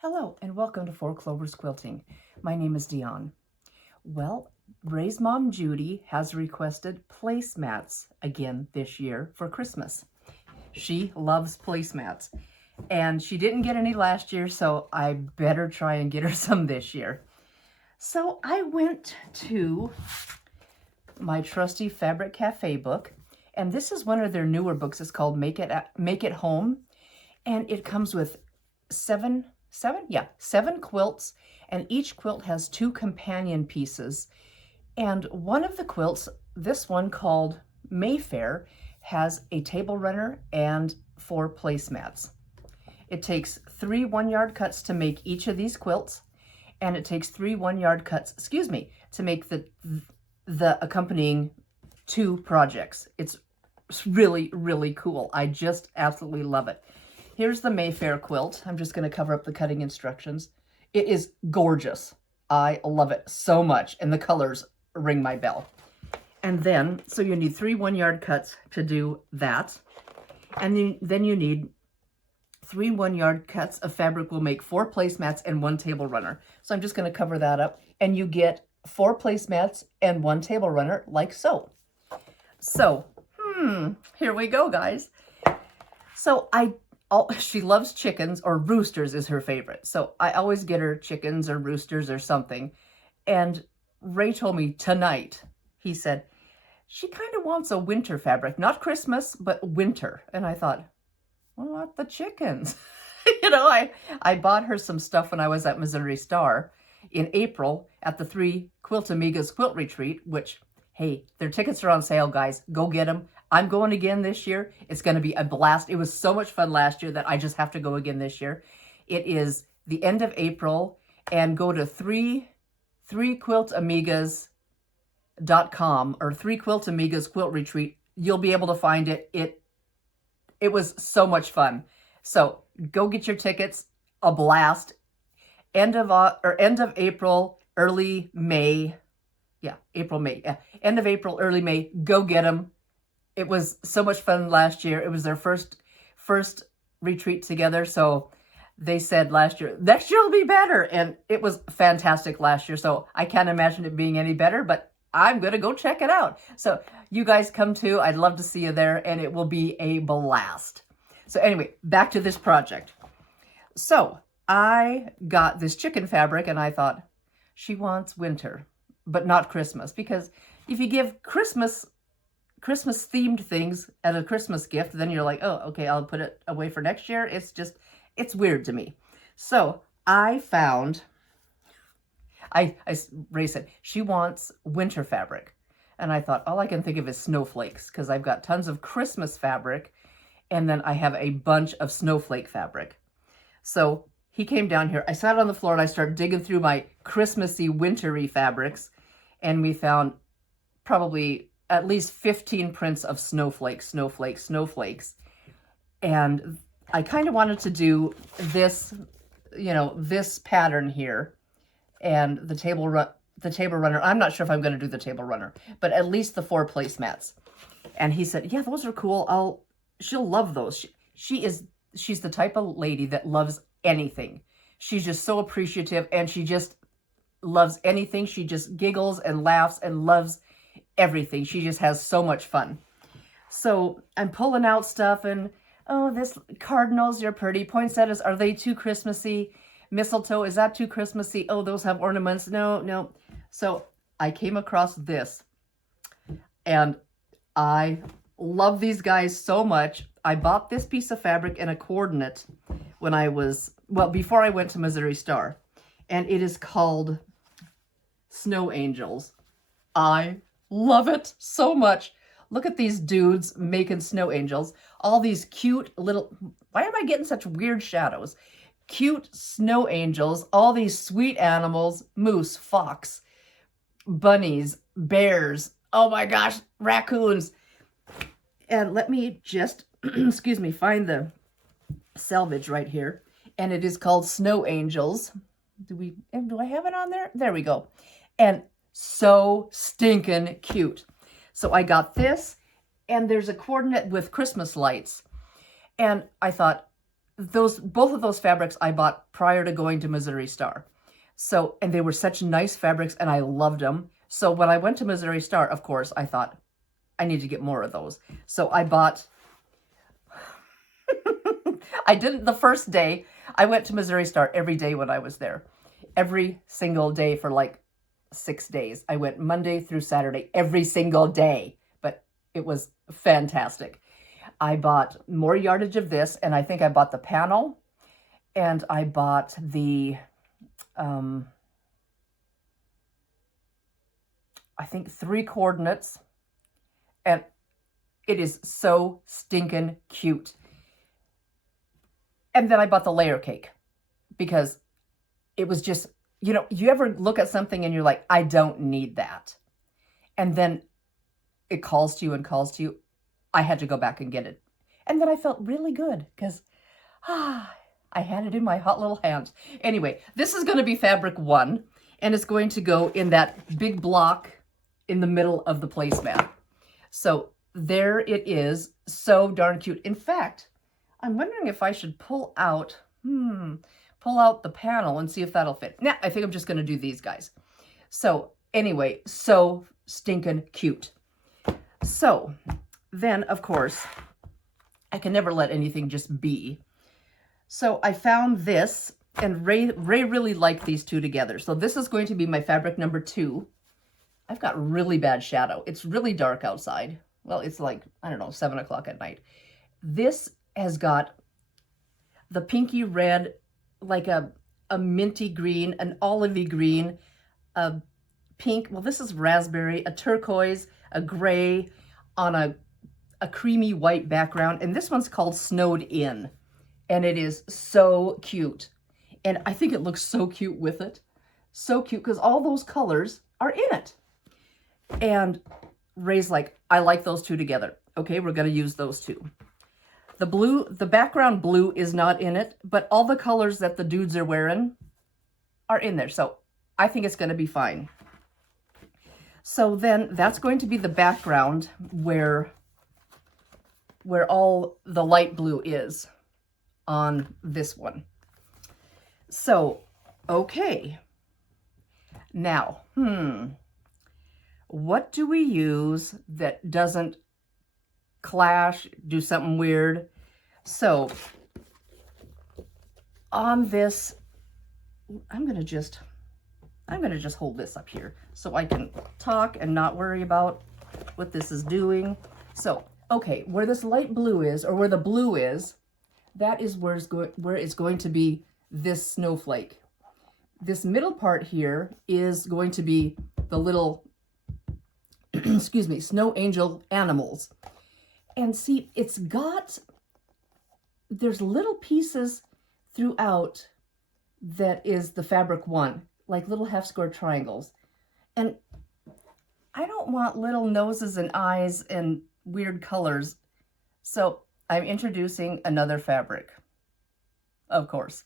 Hello and welcome to Four Clovers Quilting. My name is Diahn. Well, Ray's mom Judy has requested placemats again this year for Christmas. She loves placemats and she didn't get any last year, so I better try and get her some this year. So I went to my trusty Fabric Cafe book, and this is one of their newer books. It's called Make It Home, and it comes with seven quilts, and each quilt has 2 companion pieces. And one of the quilts, this one called Mayfair, has a table runner and 4 placemats. It takes 3 1-yard cuts to make each of these quilts, and it takes 3 1-yard cuts, to make the accompanying 2 projects. It's really, really cool. I just absolutely love it. Here's the Mayfair quilt. I'm just going to cover up the cutting instructions. It is gorgeous. I love it so much, and the colors ring my bell. And then, so you need 3 1-yard cuts to do that. And then you need 3 1-yard cuts of fabric will make 4 placemats and 1 table runner. So I'm just going to cover that up. And you get 4 placemats and 1 table runner, like so. So, here we go, guys. So she loves chickens, or roosters is her favorite. So I always get her chickens or roosters or something. And Ray told me tonight, he said, she kind of wants a winter fabric, not Christmas, but winter. And I thought, well, not the chickens. I bought her some stuff when I was at Missouri Star in April at the 3 Quilt Amigas Quilt Retreat, which, hey, their tickets are on sale, guys. Go get them. I'm going again this year. It's going to be a blast. It was so much fun last year that I just have to go again this year. It is the end of April, and go to 3quiltamigas.com or 3 Quilt Amigas Quilt Retreat. You'll be able to find it. It was so much fun. So go get your tickets. A blast. End of April, early May. Yeah, April, May. Yeah. End of April, early May. Go get them. It was so much fun last year. It was their first retreat together. So they said next year will be better. And it was fantastic last year. So I can't imagine it being any better, but I'm going to go check it out. So you guys come too. I'd love to see you there, and it will be a blast. So anyway, back to this project. So I got this chicken fabric, and I thought, she wants winter, but not Christmas. Because if you give Christmas themed things as a Christmas gift, then you're like, oh, okay, I'll put it away for next year. It's weird to me. So I found, Ray said, she wants winter fabric. And I thought, all I can think of is snowflakes, because I've got tons of Christmas fabric, and then I have a bunch of snowflake fabric. So he came down here. I sat on the floor and I started digging through my Christmassy, wintry fabrics, and we found probably at least 15 prints of snowflakes. And I kind of wanted to do this, this pattern here, and the table runner. I'm not sure if I'm going to do the table runner, but at least the 4 placemats. And he said, yeah, those are cool. She'll love those. She's the type of lady that loves anything. She's just so appreciative, and she just loves anything. She just giggles and laughs and loves everything. She just has so much fun. So I'm pulling out stuff, and oh, this cardinals, you're pretty. Poinsettias, are they too Christmassy? Mistletoe, is that too Christmassy? Oh, those have ornaments. No. So I came across this, and I love these guys so much. I bought this piece of fabric in a coordinate before I went to Missouri Star, and it is called Snow Angels. I love it so much. Look at these dudes making snow angels. All these cute little, why am I getting such weird shadows? Cute snow angels, all these sweet animals, moose, fox, bunnies, bears, oh my gosh, raccoons. And let me just, find the selvage right here. And it is called Snow Angels. Do I have it on there? There we go. And so stinking cute. So I got this, and there's a coordinate with Christmas lights. And I thought, both of those fabrics I bought prior to going to Missouri Star. So, and they were such nice fabrics and I loved them. So when I went to Missouri Star, of course, I thought I need to get more of those. So I bought, I didn't the first day. I went to Missouri Star every day when I was there. Every single day for like 6 days. I went Monday through Saturday, every single day. But it was fantastic. I bought more yardage of this, and I think I bought the panel, and I bought the, I think 3 coordinates, and it is so stinking cute. And then I bought the layer cake because it was just, you know, you ever look at something and you're like, I don't need that. And then it calls to you and calls to you. I had to go back and get it. And then I felt really good because I had it in my hot little hands. Anyway, this is going to be fabric 1, and it's going to go in that big block in the middle of the placemat. So there it is. So darn cute. In fact, I'm wondering if I should pull out the panel and see if that'll fit. Nah, I think I'm just going to do these guys. So anyway, so stinking cute. So then, of course, I can never let anything just be. So I found this, and Ray really liked these two together. So this is going to be my fabric number 2. I've got really bad shadow. It's really dark outside. Well, it's like, I don't know, 7 o'clock at night. This has got the pinky red, like a minty green, an olivey green, a pink, well, this is raspberry, a turquoise, a gray on a creamy white background. And this one's called Snowed In. And it is so cute. And I think it looks so cute with it. So cute because all those colors are in it. And Ray's like, I like those two together. Okay, we're going to use those two. The blue, the background blue is not in it, but all the colors that the dudes are wearing are in there. So I think it's going to be fine. So then that's going to be the background where all the light blue is on this one. So, okay. Now, what do we use that doesn't clash, do something weird? So on this, I'm gonna just hold this up here so I can talk and not worry about what this is doing. So, okay, where this light blue is, or where the blue is, that is where it's going to be this snowflake. This middle part here is going to be the little, excuse me, snow angel animals. And see, there's little pieces throughout that is the fabric 1, like little half square triangles. And I don't want little noses and eyes and weird colors. So I'm introducing another fabric, of course.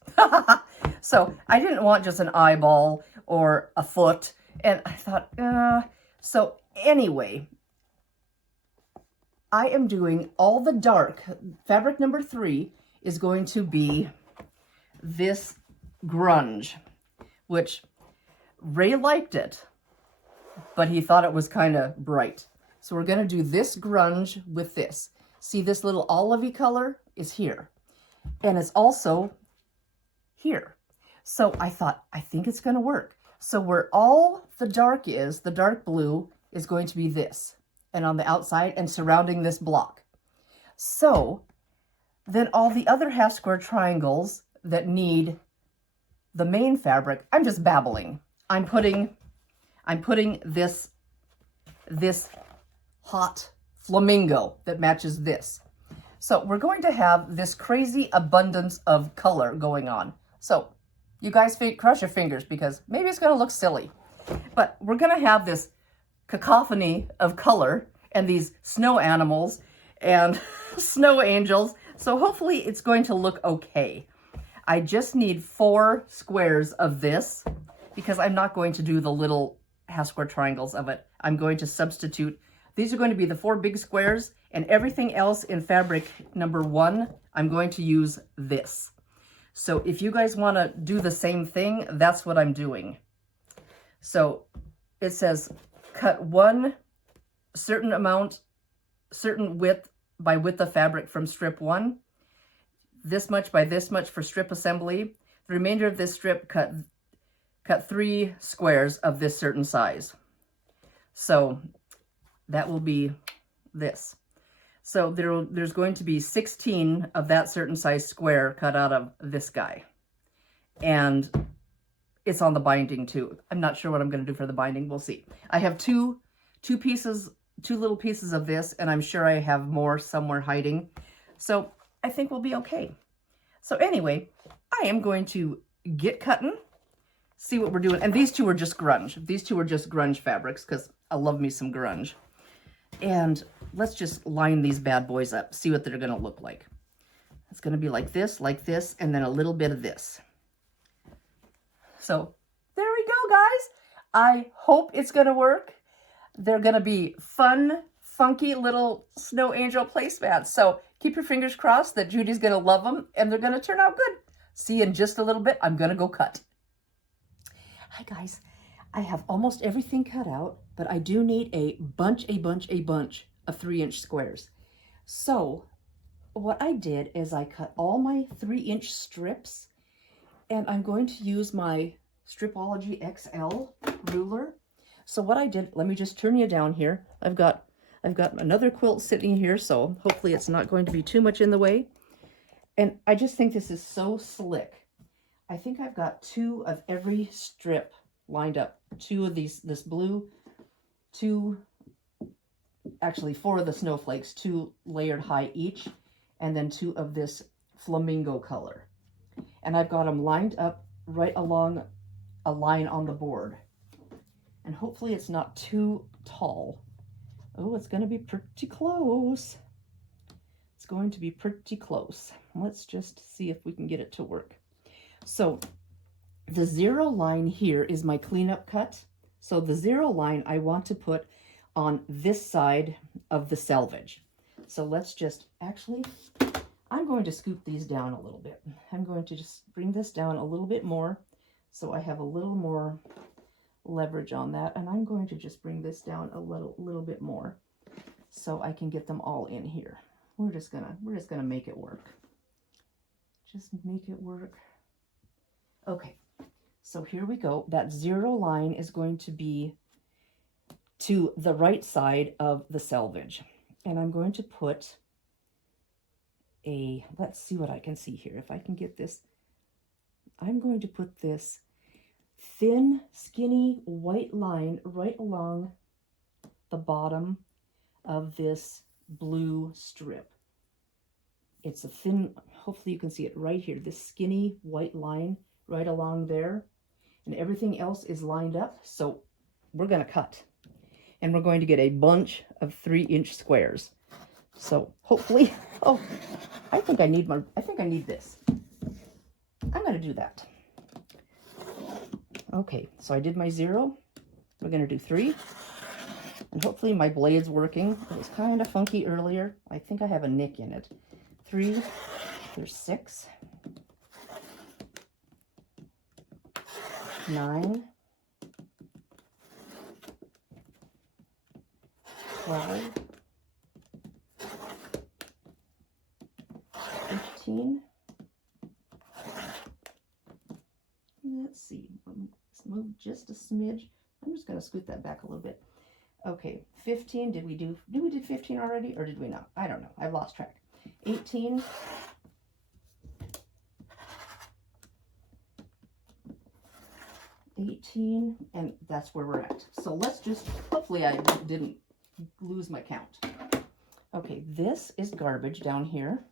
So I didn't want just an eyeball or a foot. And I thought, so anyway, I am doing all the dark. Fabric number 3 is going to be this grunge, which Ray liked it, but he thought it was kind of bright. So we're going to do this grunge with this. See, this little olivey color is here, and it's also here. So I thought, I think it's going to work. So where all the dark is, the dark blue is going to be this, and on the outside and surrounding this block. So then all the other half square triangles that need the main fabric, I'm just babbling. I'm putting this hot flamingo that matches this. So we're going to have this crazy abundance of color going on. So you guys cross your fingers because maybe it's going to look silly. But we're going to have this cacophony of color and these snow animals and snow angels. So hopefully it's going to look okay. I just need 4 squares of this because I'm not going to do the little half square triangles of it. I'm going to substitute. These are going to be the 4 big squares, and everything else in fabric number 1, I'm going to use this. So if you guys want to do the same thing, that's what I'm doing. So it says cut one certain amount, certain width by width of fabric from strip 1, this much by this much for strip assembly. The remainder of this strip, cut 3 squares of this certain size. So that will be this. So there's going to be 16 of that certain size square cut out of this guy. And it's on the binding too. I'm not sure what I'm going to do for the binding. We'll see. I have two little pieces of this, and I'm sure I have more somewhere hiding. So I think we'll be okay. So anyway, I am going to get cutting, see what we're doing. And these two are just grunge. These two are just grunge fabrics because I love me some grunge. And let's just line these bad boys up, see what they're going to look like. It's going to be like this, and then a little bit of this. So there we go, guys. I hope it's going to work. They're going to be fun, funky little snow angel placemats. So keep your fingers crossed that Judy's going to love them and they're going to turn out good. See you in just a little bit. I'm going to go cut. Hi, guys. I have almost everything cut out, but I do need a bunch of 3-inch squares. So what I did is I cut all my 3-inch strips, and I'm going to use my Stripology XL ruler. So what I did, let me just turn you down here. I've got another quilt sitting here, so hopefully it's not going to be too much in the way. And I just think this is so slick. I think I've got 2 of every strip lined up. 2 of these, this blue, 4 of the snowflakes, 2 layered high each, and then 2 of this flamingo color. And I've got them lined up right along a line on the board. And hopefully it's not too tall. Oh, it's going to be pretty close. It's going to be pretty close. Let's just see if we can get it to work. So the 0 line here is my cleanup cut. So the 0 line I want to put on this side of the selvage. So let's just, actually, I'm going to scoop these down a little bit. I'm going to just bring this down a little bit more so I have a little more leverage on that. And I'm going to just bring this down a little bit more so I can get them all in here. We're just gonna make it work. Just make it work. Okay, so here we go. That 0 line is going to be to the right side of the selvage. And I'm going to put a, let's see what I can see here. If I can get this, I'm going to put this thin, skinny white line right along the bottom of this blue strip. It's a thin, hopefully you can see it right here, this skinny white line right along there, and everything else is lined up. So we're going to cut, and we're going to get a bunch of 3-inch squares. So hopefully, oh, I think I need this. I'm going to do that. Okay, so I did my 0. We're going to do 3. And hopefully my blade's working. It was kind of funky earlier. I think I have a nick in it. 3, there's 6, 9, 12, 15. Let's see, let's move just a smidge. I'm just going to scoot that back a little bit. Okay, 15, did we do 15 already, or did we not? I don't know, I've lost track. 18, 18, and that's where we're at. So let's just, hopefully I didn't lose my count. Okay, this is garbage down here.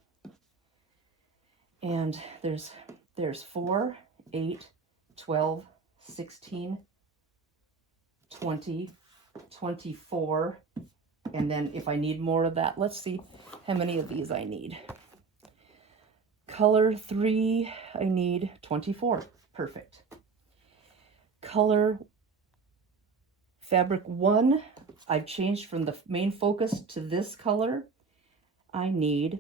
And there's 4, 8, 12, 16, 20, 24, and then if I need more of that, let's see how many of these I need. Color 3, I need 24. Perfect. Color fabric 1, I've changed from the main focus to this color. I need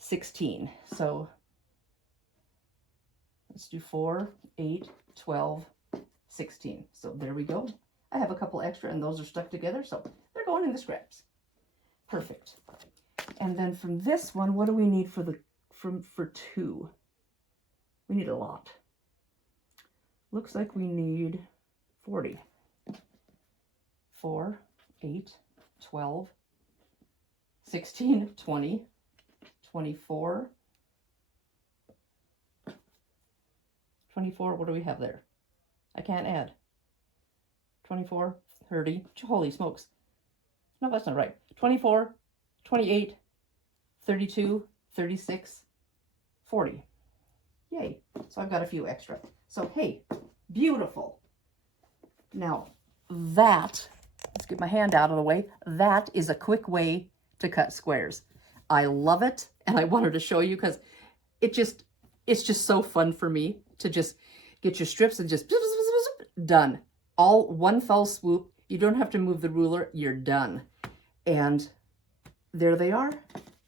16. So let's do 4, 8, 12, 16. So there we go. I have a couple extra and those are stuck together, so they're going in the scraps. Perfect. And then from this one, what do we need for for 2? We need a lot. Looks like we need 40. 4, 8, 12, 16, 20, 24. 24, what do we have there? I can't add. 24, 30, holy smokes. No, that's not right. 24, 28, 32, 36, 40. Yay. So I've got a few extra. So, hey, beautiful. Now, let's get my hand out of the way. That is a quick way to cut squares. I love it, and I wanted to show you because it's just so fun for me to just get your strips and just done. All one fell swoop. You don't have to move the ruler. You're done. And there they are.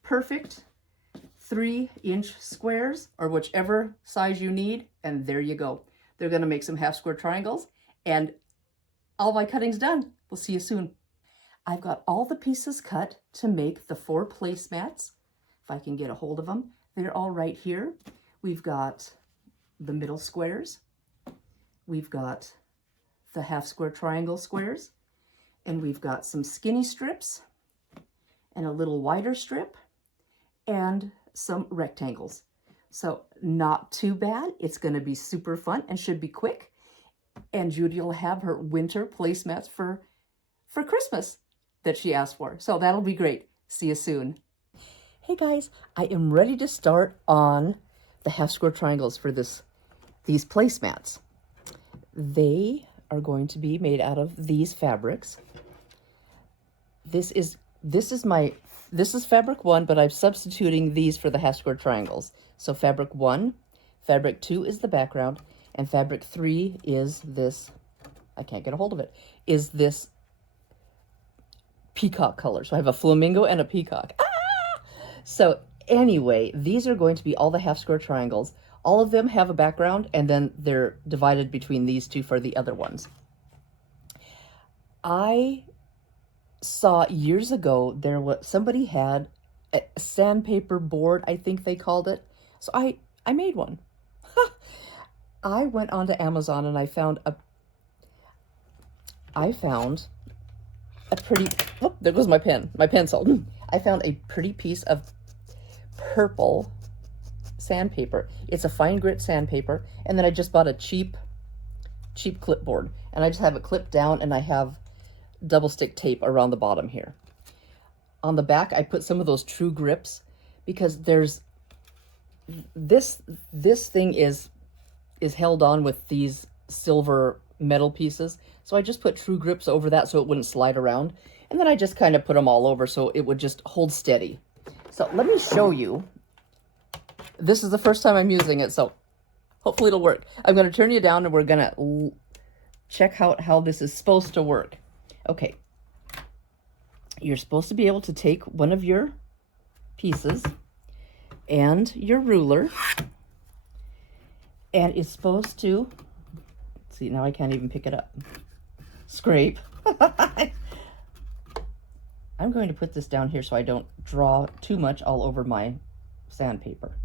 Perfect 3-inch squares or whichever size you need. And there you go. They're going to make some half square triangles. And all my cutting's done. We'll see you soon. I've got all the pieces cut to make the 4 placemats. If I can get a hold of them. They're all right here. We've got the middle squares. We've got the half square triangle squares. And we've got some skinny strips and a little wider strip and some rectangles. So not too bad. It's going to be super fun and should be quick. And Judy will have her winter placemats for Christmas that she asked for. So that'll be great. See you soon. Hey guys, I am ready to start on the half square triangles for these placemats. They are going to be made out of these fabrics. This is fabric 1, but I'm substituting these for the half square triangles. So fabric 1, fabric 2 is the background, and fabric 3 is this, I can't get a hold of it, is this peacock color. So I have a flamingo and a peacock. Ah! So anyway, these are going to be all the half square triangles. All of them have a background, and then they're divided between these two for the other ones. I saw years ago somebody had a sandpaper board, I think they called it. So I made one. I went onto Amazon and I found a pretty, oh, there goes my pencil. I found a pretty piece of purple sandpaper. It's a fine grit sandpaper, and then I just bought a cheap clipboard, and I just have it clipped down, and I have double stick tape around the bottom here. On the back, I put some of those true grips because there's this thing is held on with these silver metal pieces. So I just put true grips over that so it wouldn't slide around. And then I just kind of put them all over so it would just hold steady. So let me show you. This is the first time I'm using it, so hopefully it'll work. I'm going to turn you down and we're going to check out how this is supposed to work. Okay. You're supposed to be able to take one of your pieces and your ruler, and it's supposed to, see, now I can't even pick it up. Scrape. I'm going to put this down here so I don't draw too much all over my sandpaper.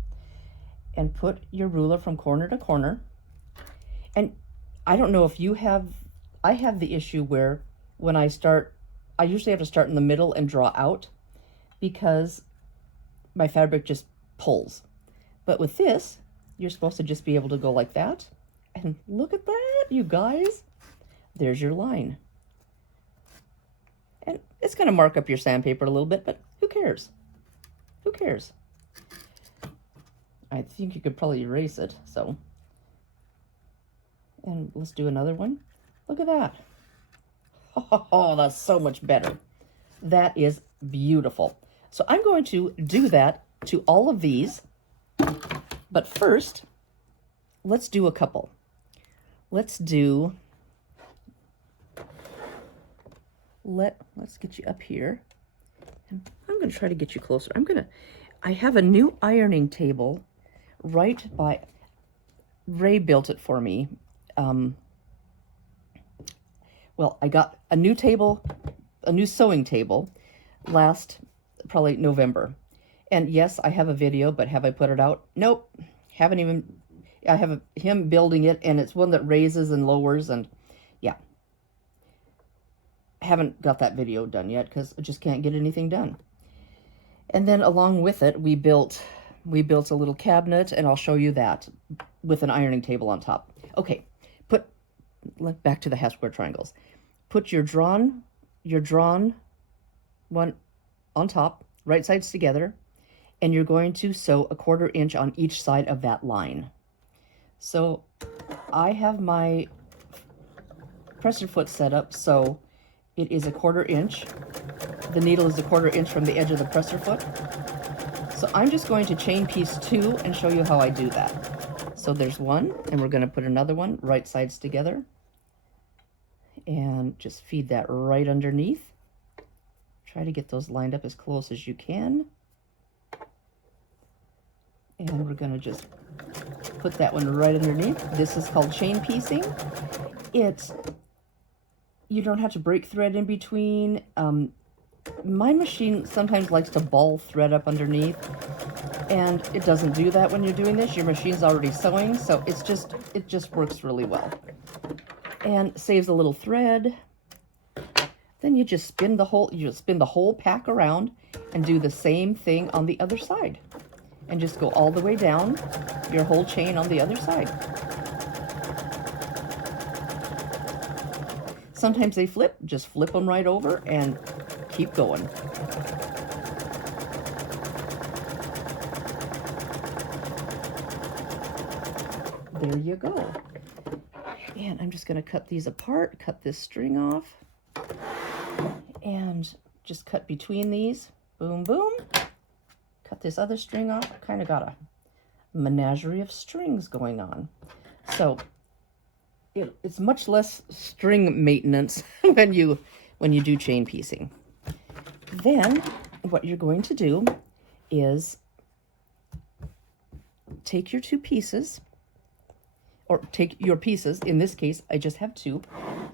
And put your ruler from corner to corner. And I don't know if you have, I have the issue where when I start, I usually have to start in the middle and draw out because my fabric just pulls. But with this, you're supposed to just be able to go like that. And look at that, you guys. There's your line. And it's going to mark up your sandpaper a little bit, but who cares? Who cares? I think you could probably erase it, so. And let's do another one. Look at that. Oh, that's so much better. That is beautiful. So I'm going to do that to all of these. But first, let's do a couple. Let's do, let's get you up here. And I'm going to try to get you closer. I have a new ironing table right by, Ray built it for me. Well, I got a new table, a new sewing table last, probably November. And yes, I have a video, but have I put it out? Nope. Haven't even, I have him building it, and it's one that raises and lowers, and yeah. I haven't got that video done yet because I just can't get anything done. And then along with it, we built a little cabinet, and I'll show you that with an ironing table on top. Okay, back to the half square triangles. Put your drawn one on top, right sides together, and you're going to sew a 1/4 inch on each side of that line. So I have my presser foot set up so it is a 1/4 inch. The needle is a 1/4 inch from the edge of the presser foot. So I'm just going to chain piece 2 and show you how I do that. So there's one, and we're going to put another one right sides together. And just feed that right underneath. Try to get those lined up as close as you can. And we're going to just put that one right underneath. This is called chain piecing. You don't have to break thread in between. My machine sometimes likes to ball thread up underneath, and it doesn't do that when you're doing this. Your machine's already sewing, so it just works really well. And saves a little thread. Then you just spin the whole pack around and do the same thing on the other side. And just go all the way down your whole chain on the other side. Sometimes they flip, just flip them right over and keep going. There you go. And I'm just going to cut these apart, cut this string off, and just cut between these. Boom, boom. Cut this other string off. Kind of got a menagerie of strings going on. So it's much less string maintenance when you do chain piecing. Then what you're going to do is take your 2 pieces, or take your pieces. In this case, I just have 2.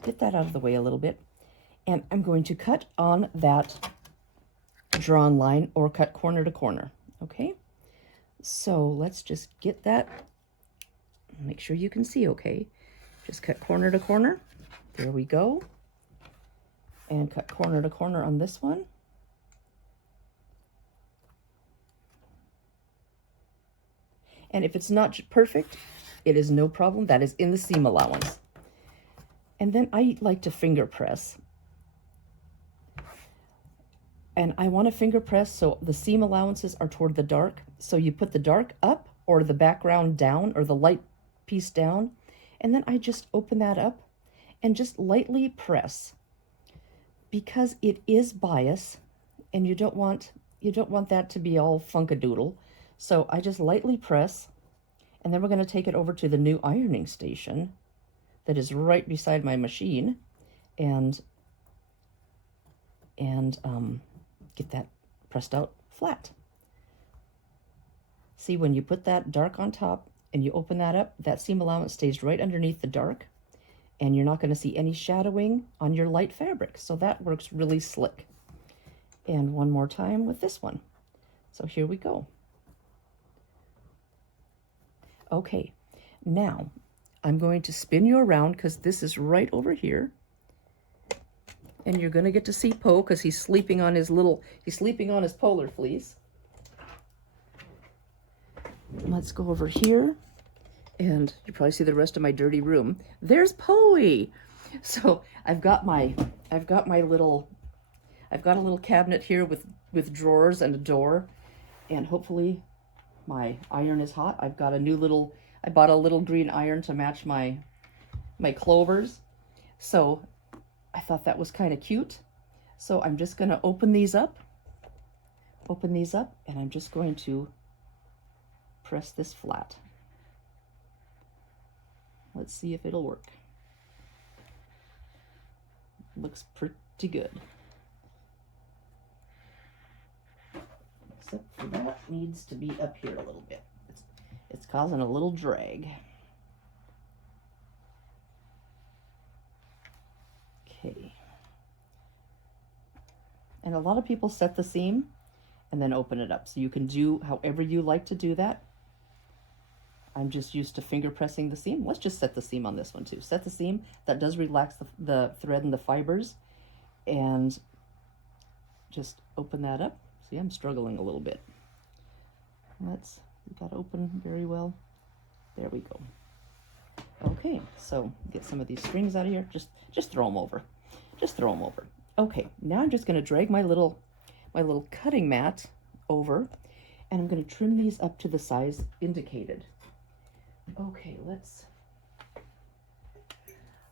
Get that out of the way a little bit. And I'm going to cut on that drawn line, or cut corner to corner. Okay? So let's just get that. Make sure you can see okay. Just cut corner to corner. There we go. And cut corner to corner on this one. And if it's not perfect, it is no problem. That is in the seam allowance. And then I like to finger press. And I want to finger press so the seam allowances are toward the dark. So you put the dark up, or the background down, or the light piece down. And then I just open that up and just lightly press, because it is bias and you don't want that to be all funkadoodle. So I just lightly press, and then we're going to take it over to the new ironing station that is right beside my machine, and get that pressed out flat. See, when you put that dark on top and you open that up, that seam allowance stays right underneath the dark, and you're not going to see any shadowing on your light fabric. So that works really slick. And one more time with this one. So here we go. Okay, now I'm going to spin you around, because this is right over here. And you're going to get to see Poe, because he's sleeping on his polar fleece. Let's go over here, and you probably see the rest of my dirty room. There's Poe. So I've got a little cabinet here with drawers and a door, and hopefully my iron is hot. I bought a little green iron to match my clovers. So I thought that was kind of cute. So I'm just going to open these up, and I'm just going to press this flat. Let's see if it'll work. Looks pretty good. except for that needs to be up here a little bit. It's causing a little drag. Okay. And a lot of people set the seam and then open it up. So you can do however you like to do that. I'm just used to finger pressing the seam. Let's just set the seam on this one too. Set the seam. That does relax the thread and the fibers. And just open that up. See, I'm struggling a little bit. Let's, we got to open very well. There we go. Okay, so get some of these strings out of here. Just throw them over. Just throw them over. Okay, now I'm just going to drag my little cutting mat over, and I'm going to trim these up to the size indicated. Okay,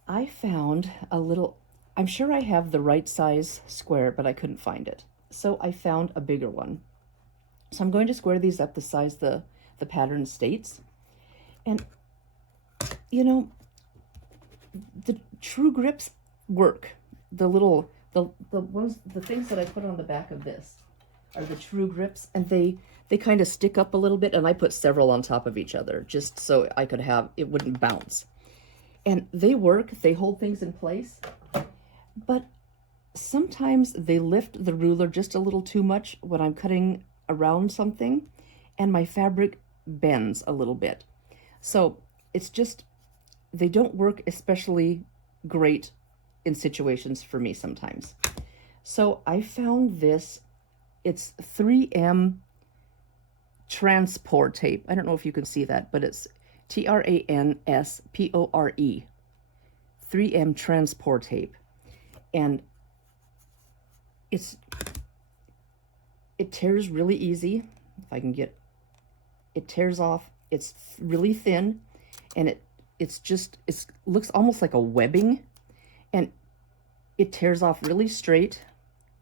I found a little, I'm sure I have the right size square, but I couldn't find it. So I found a bigger one. So I'm going to square these up the size the pattern states. And, you know, the true grips work. The things that I put on the back of this are the true grips, and they kind of stick up a little bit, and I put several on top of each other just so I could have, it wouldn't bounce. And they work, they hold things in place, but sometimes they lift the ruler just a little too much when I'm cutting around something, and my fabric bends a little bit. So it's just, they don't work especially great in situations for me sometimes. So I found this, it's 3M transport tape. I don't know if you can see that, but it's TRANSPORE, 3M transport tape. And it tears really easy. If I can get, it tears off. It's really thin, and it looks almost like a webbing, and it tears off really straight.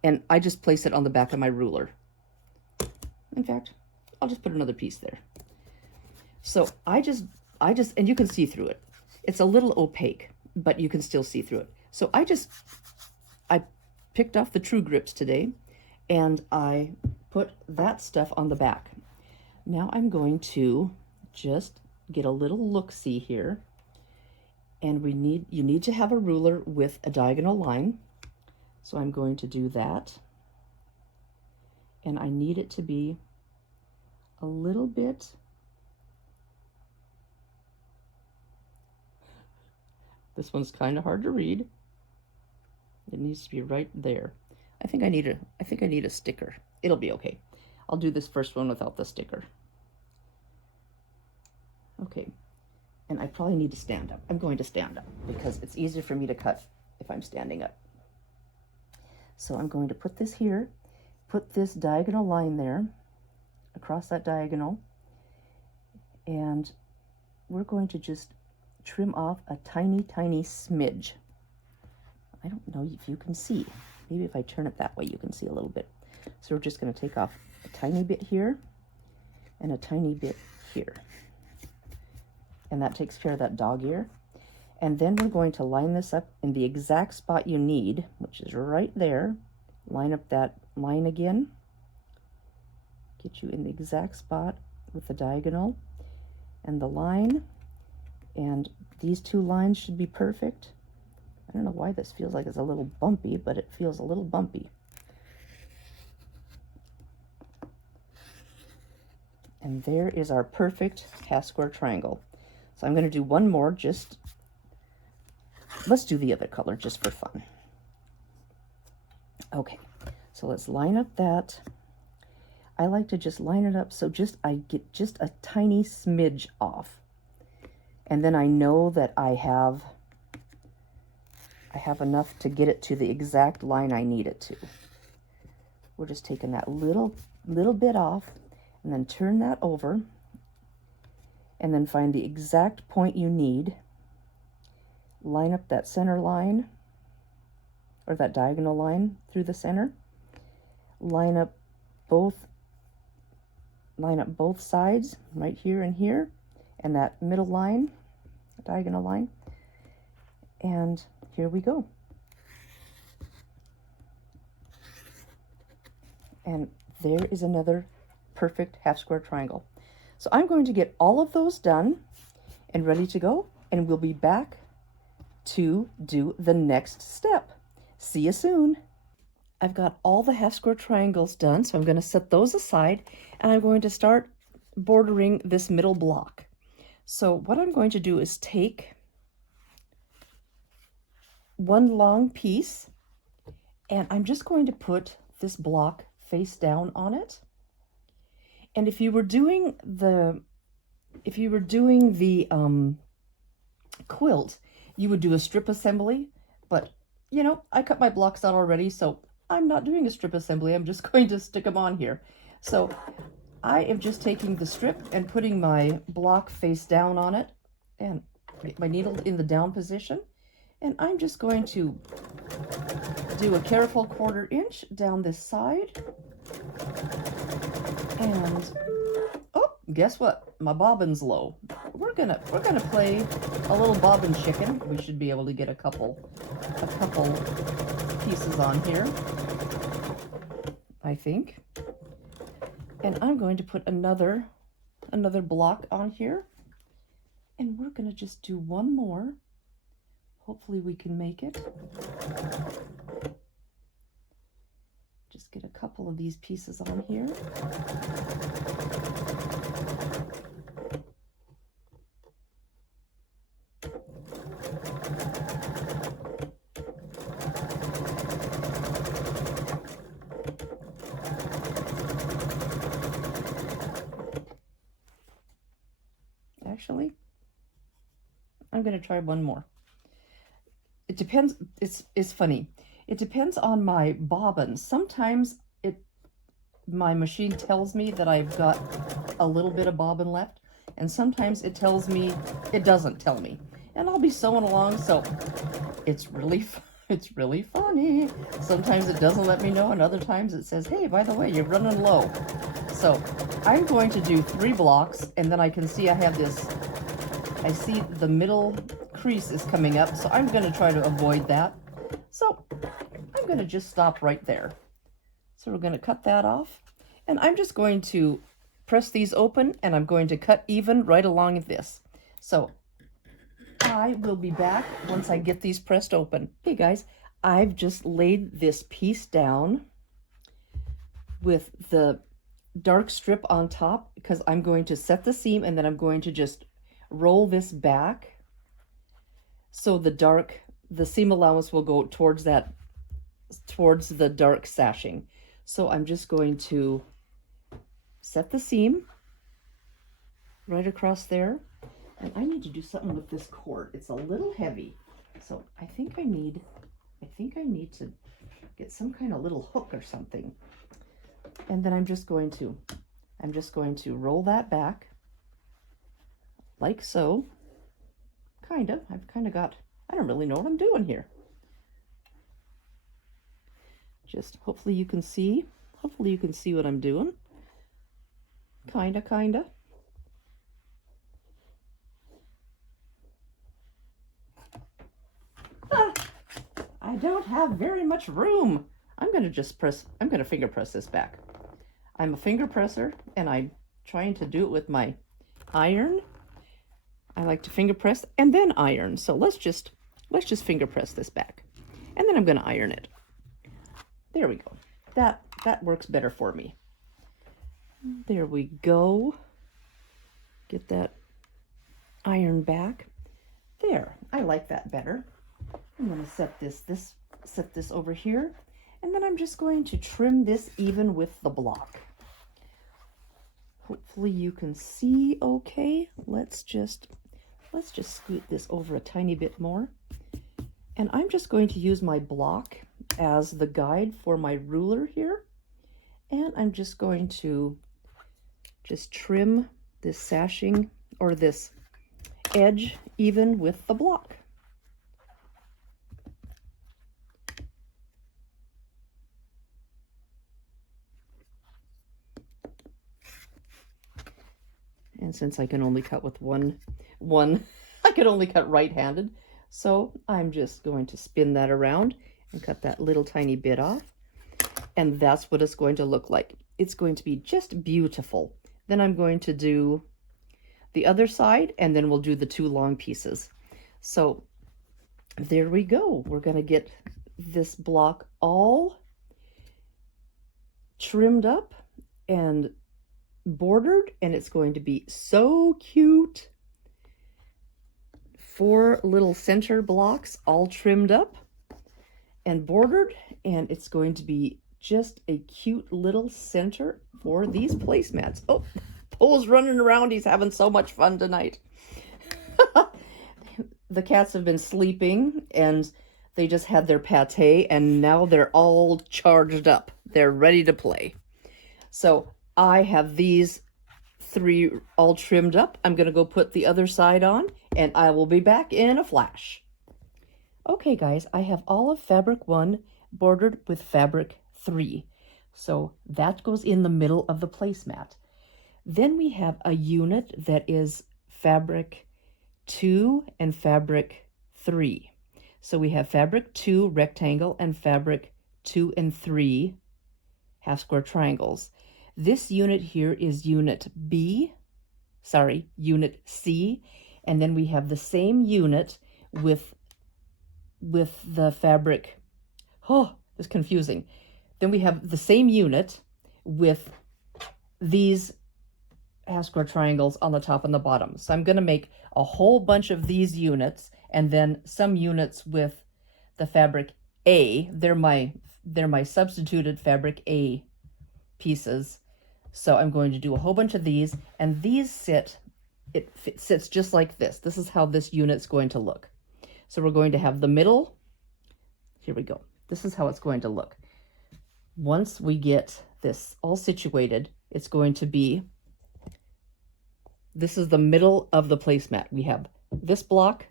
And I just place it on the back of my ruler. In fact, I'll just put another piece there. So I just, and you can see through it. It's a little opaque, but you can still see through it. So I picked off the true grips today, and I put that stuff on the back. Now I'm going to just get a little look-see here. And you need to have a ruler with a diagonal line. So I'm going to do that. And I need it to be a little bit, this one's kind of hard to read. It needs to be right there. I think I need a sticker. It'll be okay. I'll do this first one without the sticker. Okay. And I probably need to stand up. I'm going to stand up because it's easier for me to cut if I'm standing up. So I'm going to put this here, put this diagonal line there, across that diagonal, and we're going to just trim off a tiny, tiny smidge. I don't know if you can see. Maybe if I turn it that way, you can see a little bit. So we're just going to take off a tiny bit here and a tiny bit here. And that takes care of that dog ear. And then we're going to line this up in the exact spot you need, which is right there. Line up that line again. Get you in the exact spot with the diagonal and the line. And these two lines should be perfect. I don't know why this feels like it's a little bumpy, but it feels a little bumpy. And there is our perfect half square triangle. So I'm going to do one more, let's do the other color just for fun. Okay, so let's line up that. I like to just line it up so I get just a tiny smidge off. And then I know that I have enough to get it to the exact line I need it to. We're just taking that little bit off and then turn that over and then find the exact point you need. Line up that center line or that diagonal line through the center. Line up both sides right here and here, and that middle line, diagonal line. And here we go. And there is another perfect half square triangle. So I'm going to get all of those done and ready to go, and we'll be back to do the next step. See you soon. I've got all the half square triangles done, so I'm going to set those aside, and I'm going to start bordering this middle block. So what I'm going to do is take one long piece, and I'm just going to put this block face down on it. And if you were doing the quilt, you would do a strip assembly, but you know, I cut my blocks out already, so I'm not doing a strip assembly. I'm just going to stick them on here. So I am just taking the strip and putting my block face down on it, and get my needle in the down position, and I'm just going to do a careful 1/4 inch down this side. And oh, guess what? My bobbin's low. We're gonna play a little bobbin chicken. We should be able to get a couple pieces on here, I think. And I'm going to put another block on here, and we're gonna just do one more. Hopefully we can make it. Just get a couple of these pieces on here. Actually, I'm going to try one more. It depends. It's funny. It depends on my bobbin. Sometimes my machine tells me that I've got a little bit of bobbin left, and sometimes it doesn't tell me. And I'll be sewing along, so it's really funny. Sometimes it doesn't let me know, and other times it says, hey, by the way, you're running low. So I'm going to do 3 blocks, and then I can see I see the middle crease is coming up, so I'm going to try to avoid that. So I'm going to just stop right there. So we're going to cut that off, and I'm just going to press these open, and I'm going to cut even right along this. So I will be back once I get these pressed open. Hey guys, I've just laid this piece down with the dark strip on top because I'm going to set the seam, and then I'm going to just roll this back so the seam allowance will go towards the dark sashing. So I'm just going to set the seam right across there, and I need to do something with this cord. It's a little heavy, so I think I need to get some kind of little hook or something. And then I'm just going to roll that back like so. I don't really know what I'm doing here. Just hopefully you can see what I'm doing. Kinda. I don't have very much room. I'm going to finger press this back. I'm a finger presser, and I'm trying to do it with my iron. I like to finger press and then iron. So let's just finger press this back, and then I'm going to iron it. There we go. That works better for me. There we go. Get that iron back. There. I like that better. I'm going to set this over here, and then I'm just going to trim this even with the block. Hopefully you can see okay. Let's just scoot this over a tiny bit more. And I'm just going to use my block as the guide for my ruler here. And I'm just going to trim this sashing or this edge even with the block. And since I can only cut with one, I could only cut right-handed, so I'm just going to spin that around and cut that little tiny bit off. And that's what it's going to look like. it's going to be just beautiful. Then I'm going to do the other side, and then we'll do the 2 long pieces. So there we go. We're going to get this block all trimmed up and bordered, and it's going to be so cute. 4 little center blocks all trimmed up and bordered, and it's going to be just a cute little center for these placemats. Oh, Poe's running around. He's having so much fun tonight. The cats have been sleeping, and they just had their pate, and now they're all charged up. They're ready to play. So I have these 3 all trimmed up. I'm going to go put the other side on, and I will be back in a flash. Okay, guys, I have all of fabric 1 bordered with fabric 3. So that goes in the middle of the placemat. Then we have a unit that is fabric 2 and fabric 3. So we have fabric 2 rectangle and fabric 2 and 3 half square triangles. This unit here is unit C, and then we have the same unit with the fabric. Oh, it's confusing. Then we have the same unit with these half square triangles on the top and the bottom. So I'm going to make a whole bunch of these units, and then some units with the fabric A. They're my substituted fabric A pieces. So I'm going to do a whole bunch of these, and these sits just like this. This is how this unit's going to look. So we're going to have the middle. Here we go. This is how it's going to look. Once we get this all situated, it's going to be, this is the middle of the placemat. We have this block,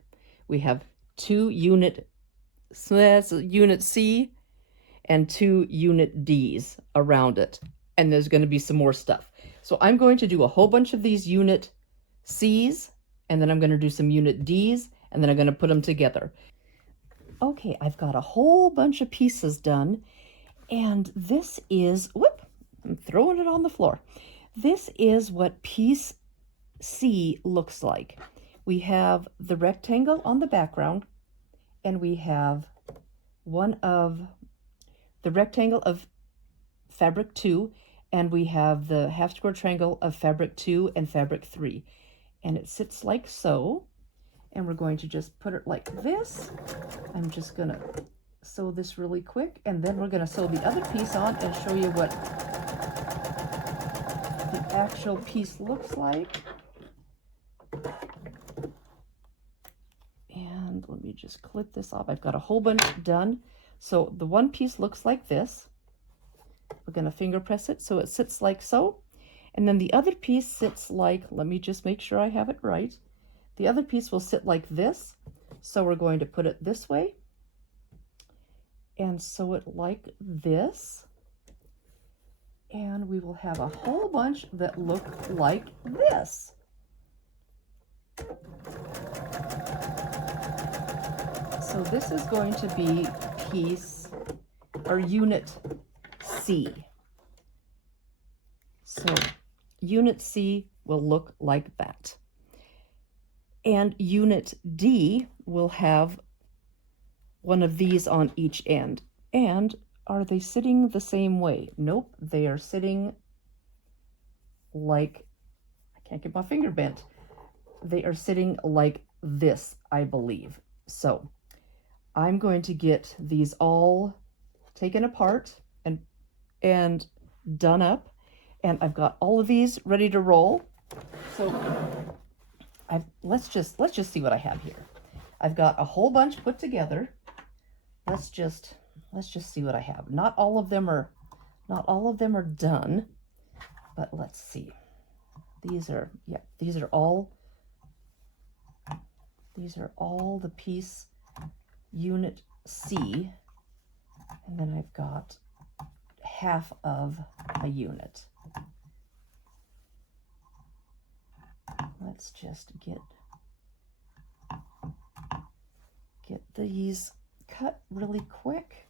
we have 2 unit C and 2 unit Ds around it. And there's going to be some more stuff. So I'm going to do a whole bunch of these unit Cs, and then I'm going to do some unit Ds, and then I'm going to put them together. Okay, I've got a whole bunch of pieces done, and this is, whoop, I'm throwing it on the floor. This is what piece C looks like. We have the rectangle on the background, and we have one of the rectangle of fabric 2, and we have the half square triangle of fabric 2 and fabric 3. And it sits like so. And we're going to just put it like this. I'm just going to sew this really quick, and then we're going to sew the other piece on and show you what the actual piece looks like. And let me just clip this off. I've got a whole bunch done. So the one piece looks like this. We're going to finger press it so it sits like so. And then the other piece sits like, let me just make sure I have it right. The other piece will sit like this. So we're going to put it this way and sew it like this. And we will have a whole bunch that look like this. So this is going to be piece or unit C. So unit C will look like that. And unit D will have one of these on each end. And are they sitting the same way? Nope, they are sitting like, I can't get my finger bent. They are sitting like this, I believe. So I'm going to get these all taken apart and done up, and I've got all of these ready to roll. So let's just see what I have here. I've got a whole bunch put together. Let's just see what I have. Not all of them are done, but let's see. These are all the piece unit C, and then I've got half of a unit. Let's just get these cut really quick.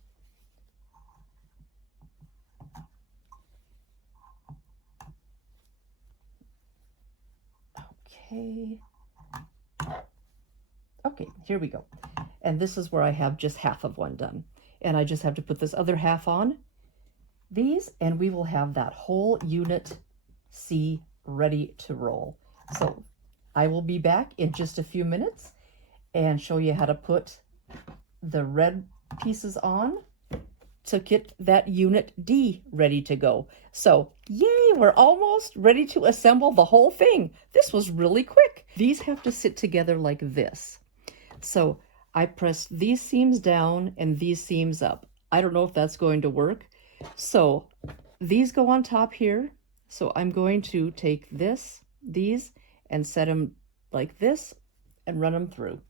Okay. Okay, here we go. And this is where I have just half of one done. And I just have to put this other half on these, and we will have that whole unit C ready to roll. So I will be back in just a few minutes and show you how to put the red pieces on to get that unit D ready to go. So yay, we're almost ready to assemble the whole thing. This was really quick. These have to sit together like this. So I pressed these seams down and these seams up. I don't know if that's going to work. So these go on top here. So I'm going to take these, and set them like this and run them through.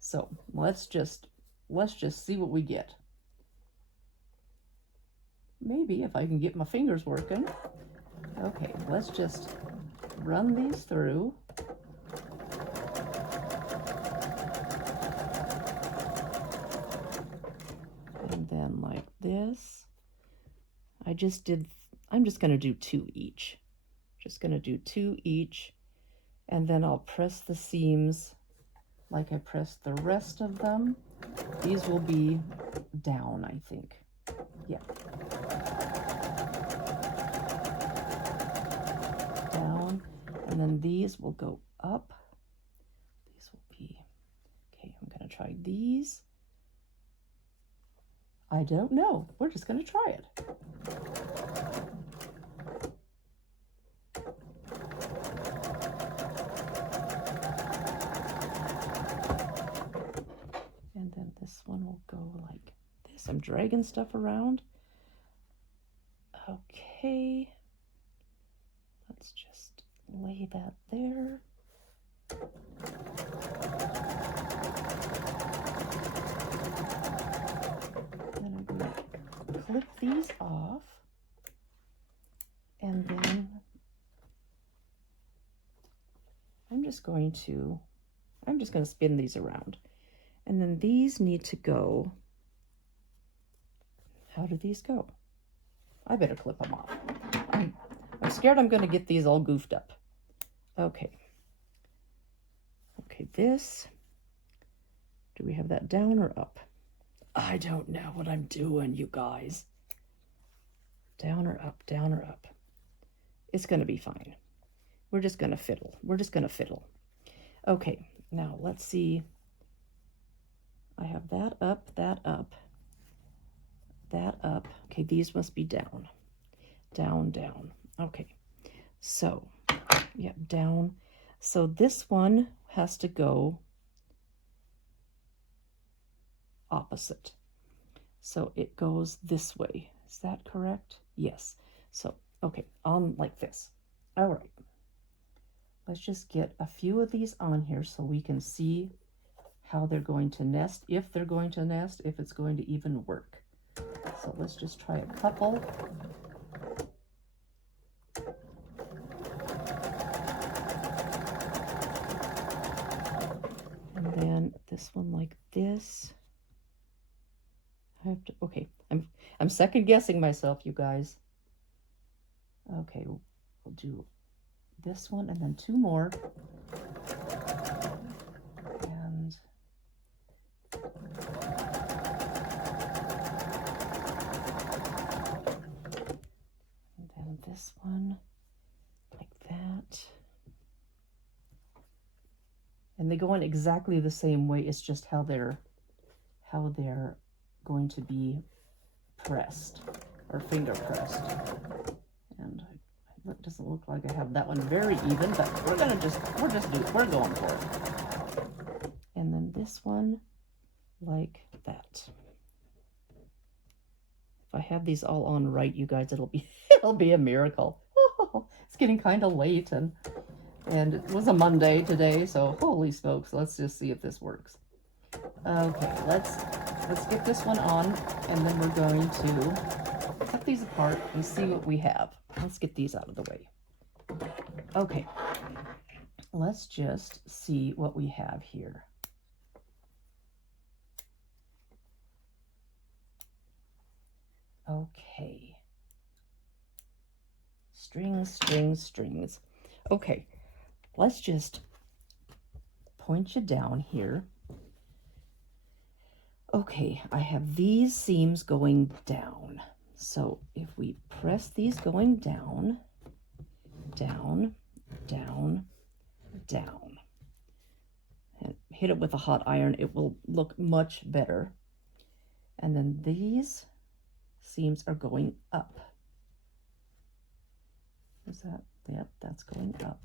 So let's just see what we get. Maybe if I can get my fingers working. Okay, let's just run these through. And then like this. I'm just going to do 2 each. Just going to do 2 each. And then I'll press the seams like I pressed the rest of them. These will be down, I think. Yeah. Down. And then these will go up. These will be, okay, I'm going to try these. I don't know. We're just going to try it. And then this one will go like this. I'm dragging stuff around. Okay. Let's just lay that there. Then I'm going to clip these off. And then I'm just going to spin these around. And then these need to go. How do these go? I better clip them off. I'm scared I'm going to get these all goofed up. Okay. Okay, this. Do we have that down or up? I don't know what I'm doing, you guys. Down or up, down or up. It's going to be fine. We're just going to fiddle. We're just going to fiddle. Okay, now let's see. I have that up, that up, that up. Okay, these must be down. Down, down. Okay, so, yeah, down. So this one has to go opposite. So it goes this way. Is that correct? Yes. So, okay, on like this. All right. Let's just get a few of these on here so we can see how they're going to nest, if they're going to nest, if it's going to even work. So let's just try a couple. And then this one like this. I have to, okay, I'm second guessing myself, you guys. Okay, we'll do this one and then 2 more. And then this one like that. And they go in exactly the same way. It's just how they're going to be pressed or finger pressed. And it doesn't look like I have that one very even, but we're going for it. And then this one like that. If I have these all on right, you guys, it'll be a miracle. Oh, it's getting kind of late, and it was a Monday today, so holy smokes, let's just see if this works. Okay, let's get this one on, and then we're going to cut these apart and see what we have. Let's get these out of the way. Okay, let's just see what we have here. Okay. Strings, strings, strings. Okay, let's just point you down here. Okay, I have these seams going down. So if we press these going down, down, down, down, and hit it with a hot iron, it will look much better. And then these seams are going up. Is that? Yep, that's going up,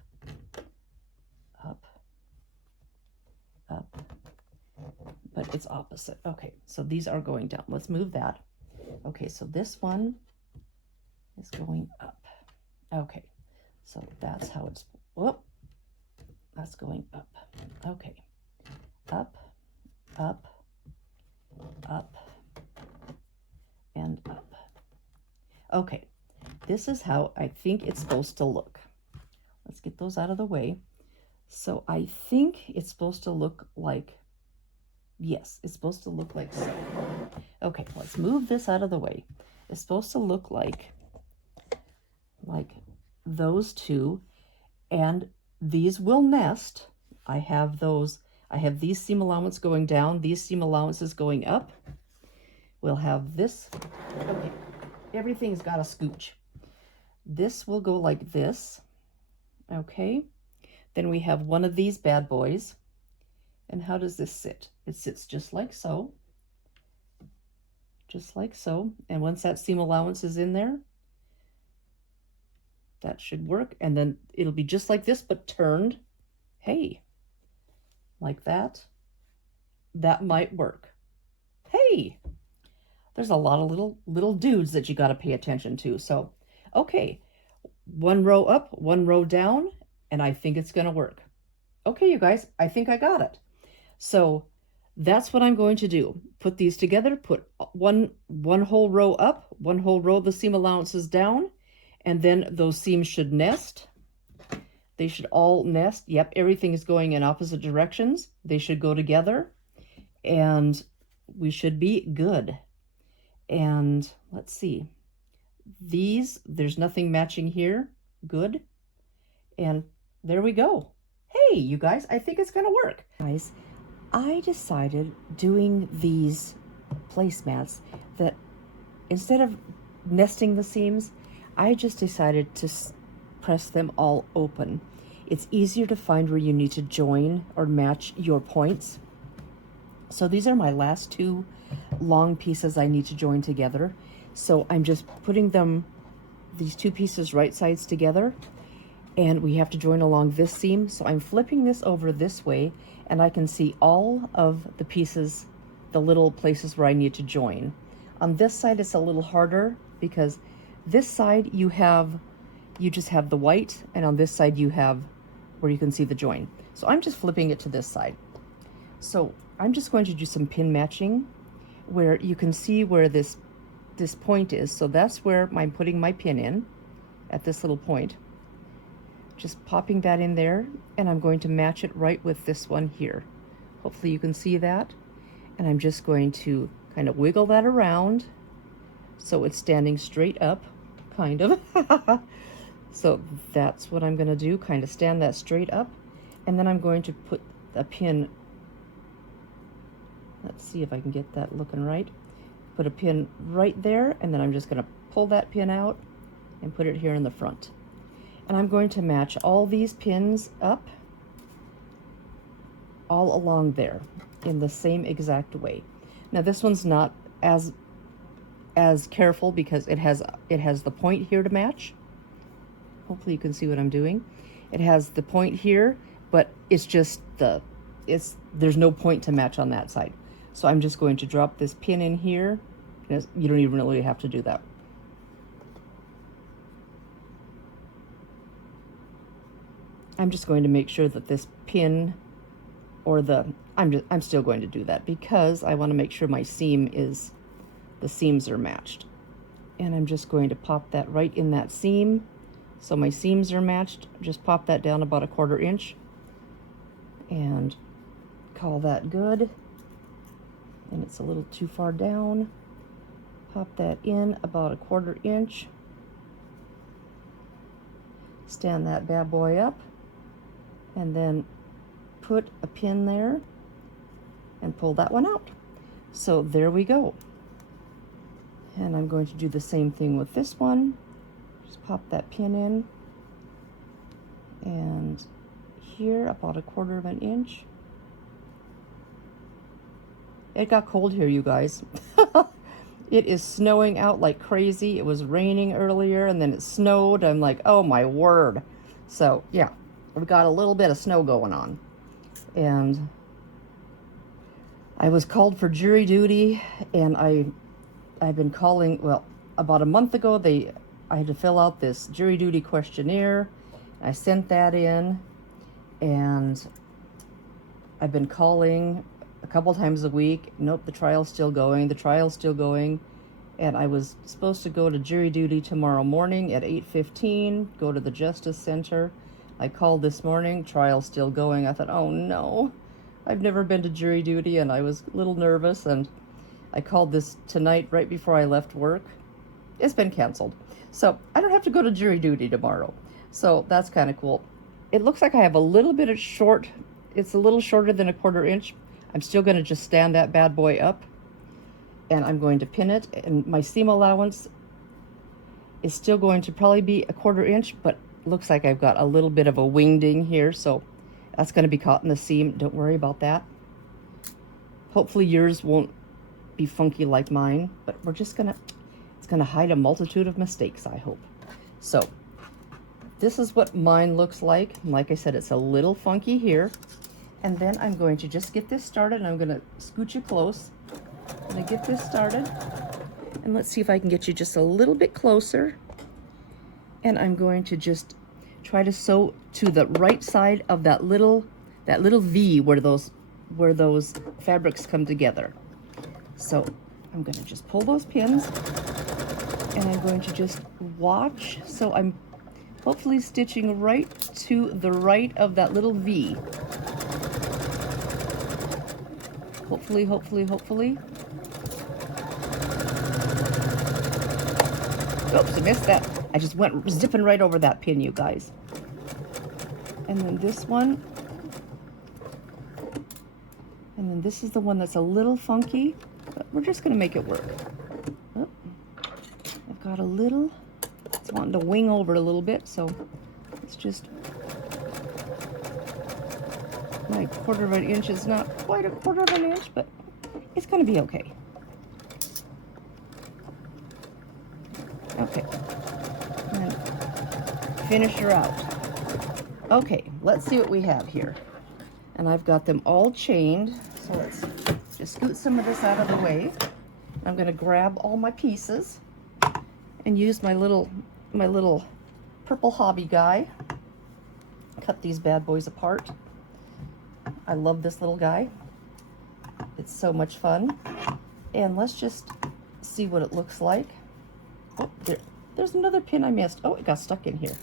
up, up. But it's opposite. Okay, so these are going down. Let's move that. Okay, so this one is going up. Okay, so that's how it's, whoop, that's going up. Okay, up, up, up, and up. Okay, this is how I think it's supposed to look. Let's get those out of the way. So I think it's supposed to look like, yes, it's supposed to look like so. Okay, let's move this out of the way. It's supposed to look like those two, and these will nest. I have these seam allowance going down, these seam allowances going up. We'll have this, okay, everything's got a scooch. This will go like this, okay? Then we have one of these bad boys. And how does this sit? It sits just like so. Just like so. And once that seam allowance is in there, that should work. And then it'll be just like this, but turned. Hey, like that. That might work. Hey, there's a lot of little dudes that you got to pay attention to. So, okay, one row up, one row down, and I think it's going to work. Okay, you guys, I think I got it. So that's what I'm going to do. Put these together, put one whole row up, one whole row of the seam allowances down, and then those seams should nest. They should all nest. Yep, everything is going in opposite directions. They should go together, and we should be good. And let's see. These, there's nothing matching here. Good. And there we go. Hey, you guys, I think it's going to work. Guys, I decided doing these placemats that instead of nesting the seams, I just decided to press them all open. It's easier to find where you need to join or match your points. So these are my last two long pieces I need to join together. So I'm just putting these two pieces right sides together, and we have to join along this seam. So I'm flipping this over this way, and I can see all of the pieces, the little places where I need to join. On this side, it's a little harder because this side you just have the white, and on this side you have where you can see the join. So I'm just flipping it to this side. So I'm just going to do some pin matching where you can see where this point is. So that's where I'm putting my pin in, at this little point. Just popping that in there, and I'm going to match it right with this one here. Hopefully you can see that. And I'm just going to kind of wiggle that around so it's standing straight up, kind of. So that's what I'm going to do, kind of stand that straight up. And then I'm going to put a pin, let's see if I can get that looking right. Put a pin right there, and then I'm just going to pull that pin out and put it here in the front. And I'm going to match all these pins up all along there in the same exact way. Now this one's not as careful because it has the point here to match. Hopefully you can see what I'm doing. It has the point here, but it's just there's no point to match on that side. So I'm just going to drop this pin in here. You don't even really have to do that. I'm just going to make sure that this pin or I'm still going to do that because I want to make sure my the seams are matched. And I'm just going to pop that right in that seam. So my seams are matched. Just pop that down about 1/4 inch and call that good. And it's a little too far down. Pop that in about 1/4 inch. Stand that bad boy up. and then put a pin there and pull that one out. So there we go. And I'm going to do the same thing with this one. Just pop that pin in, and here about 1/4 of an inch. It got cold here, you guys. It is snowing out like crazy. It was raining earlier and then it snowed. I'm like, oh my word. So yeah, we've got a little bit of snow going on. And I was called for jury duty, and I've been calling, well, about a month ago, I had to fill out this jury duty questionnaire. I sent that in, and I've been calling a couple times a week. Nope, the trial's still going, the trial's still going. And I was supposed to go to jury duty tomorrow morning at 8:15, go to the Justice Center. I called this morning, trial's still going. I thought, oh no, I've never been to jury duty, and I was a little nervous, and I called this tonight right before I left work. It's been canceled. So I don't have to go to jury duty tomorrow. So that's kind of cool. It looks like I have a little bit of short, it's a little shorter than 1/4 inch. I'm still going to just stand that bad boy up, and I'm going to pin it, and my seam allowance is still going to probably be 1/4 inch, but looks like I've got a little bit of a wingding here, so that's going to be caught in the seam. Don't worry about that. Hopefully yours won't be funky like mine, but we're just gonna, it's gonna hide a multitude of mistakes, I hope. So this is what mine looks like. Like I said, it's a little funky here. And then I'm going to just get this started, and I'm gonna scoot you close. I'm gonna get this started, and let's see if I can get you just a little bit closer. And I'm going to just try to sew to the right side of that little V where those fabrics come together. So I'm going to just pull those pins, and I'm going to just watch. So I'm hopefully stitching right to the right of that little V. Hopefully, hopefully, hopefully. Oops, I missed that. I just went zipping right over that pin, you guys. And then this one. And then this is the one that's a little funky, but we're just gonna make it work. Oh, I've got a little, it's wanting to wing over a little bit, so it's just, my 1/4 of an inch is not quite 1/4 of an inch, but it's gonna be okay. Okay, and finish her out. Okay, let's see what we have here. And I've got them all chained, so let's just scoot some of this out of the way. I'm gonna grab all my pieces and use my little purple hobby guy. Cut these bad boys apart. I love this little guy. It's so much fun. And let's just see what it looks like. Oh, there's another pin I missed. Oh, it got stuck in here.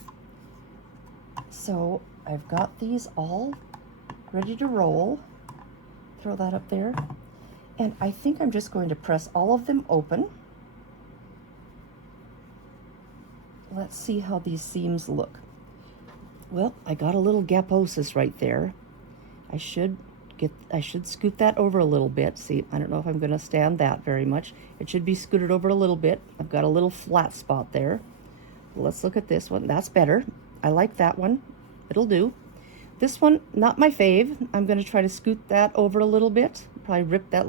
So I've got these all ready to roll. Throw that up there. And I think I'm just going to press all of them open. Let's see how these seams look. Well, I got a little gaposis right there. I should scoot that over a little bit. See, I don't know if I'm going to stand that very much. It should be scooted over a little bit. I've got a little flat spot there. Let's look at this one. That's better. I like that one. It'll do. This one, not my fave. I'm going to try to scoot that over a little bit. Probably rip that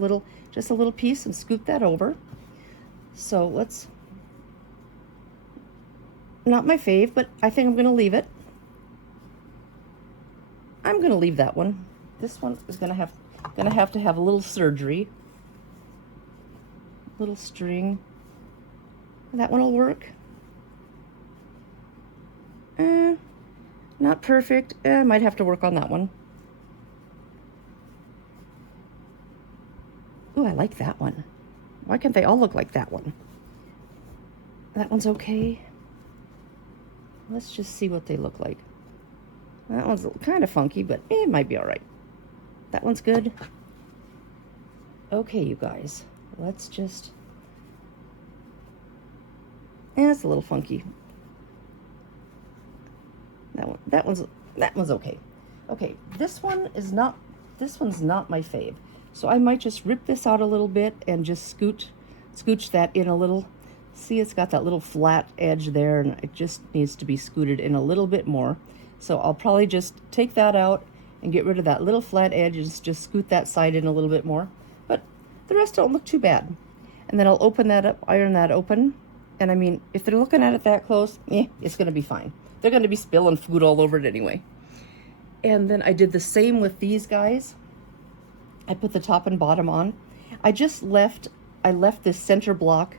just a little piece and scoot that over. So let's, not my fave, but I think I'm going to leave it. I'm going to leave that one. This one is going to have to have a little surgery. Little string. That one will work. Not perfect. Might have to work on that one. Ooh, I like that one. Why can't they all look like that one? That one's okay. Let's just see what they look like. That one's kind of funky, but it might be all right. That one's good. Okay, you guys. Let's just... it's a little funky. That one's okay. Okay, this one's not my fave. So I might just rip this out a little bit and just scooch that in a little. See, it's got that little flat edge there, and it just needs to be scooted in a little bit more. So I'll probably just take that out and get rid of that little flat edge and just scoot that side in a little bit more. But the rest don't look too bad. And then I'll open that up, iron that open. And I mean, if they're looking at it that close, it's gonna be fine. They're gonna be spilling food all over it anyway. And then I did the same with these guys. I put the top and bottom on. I left this center block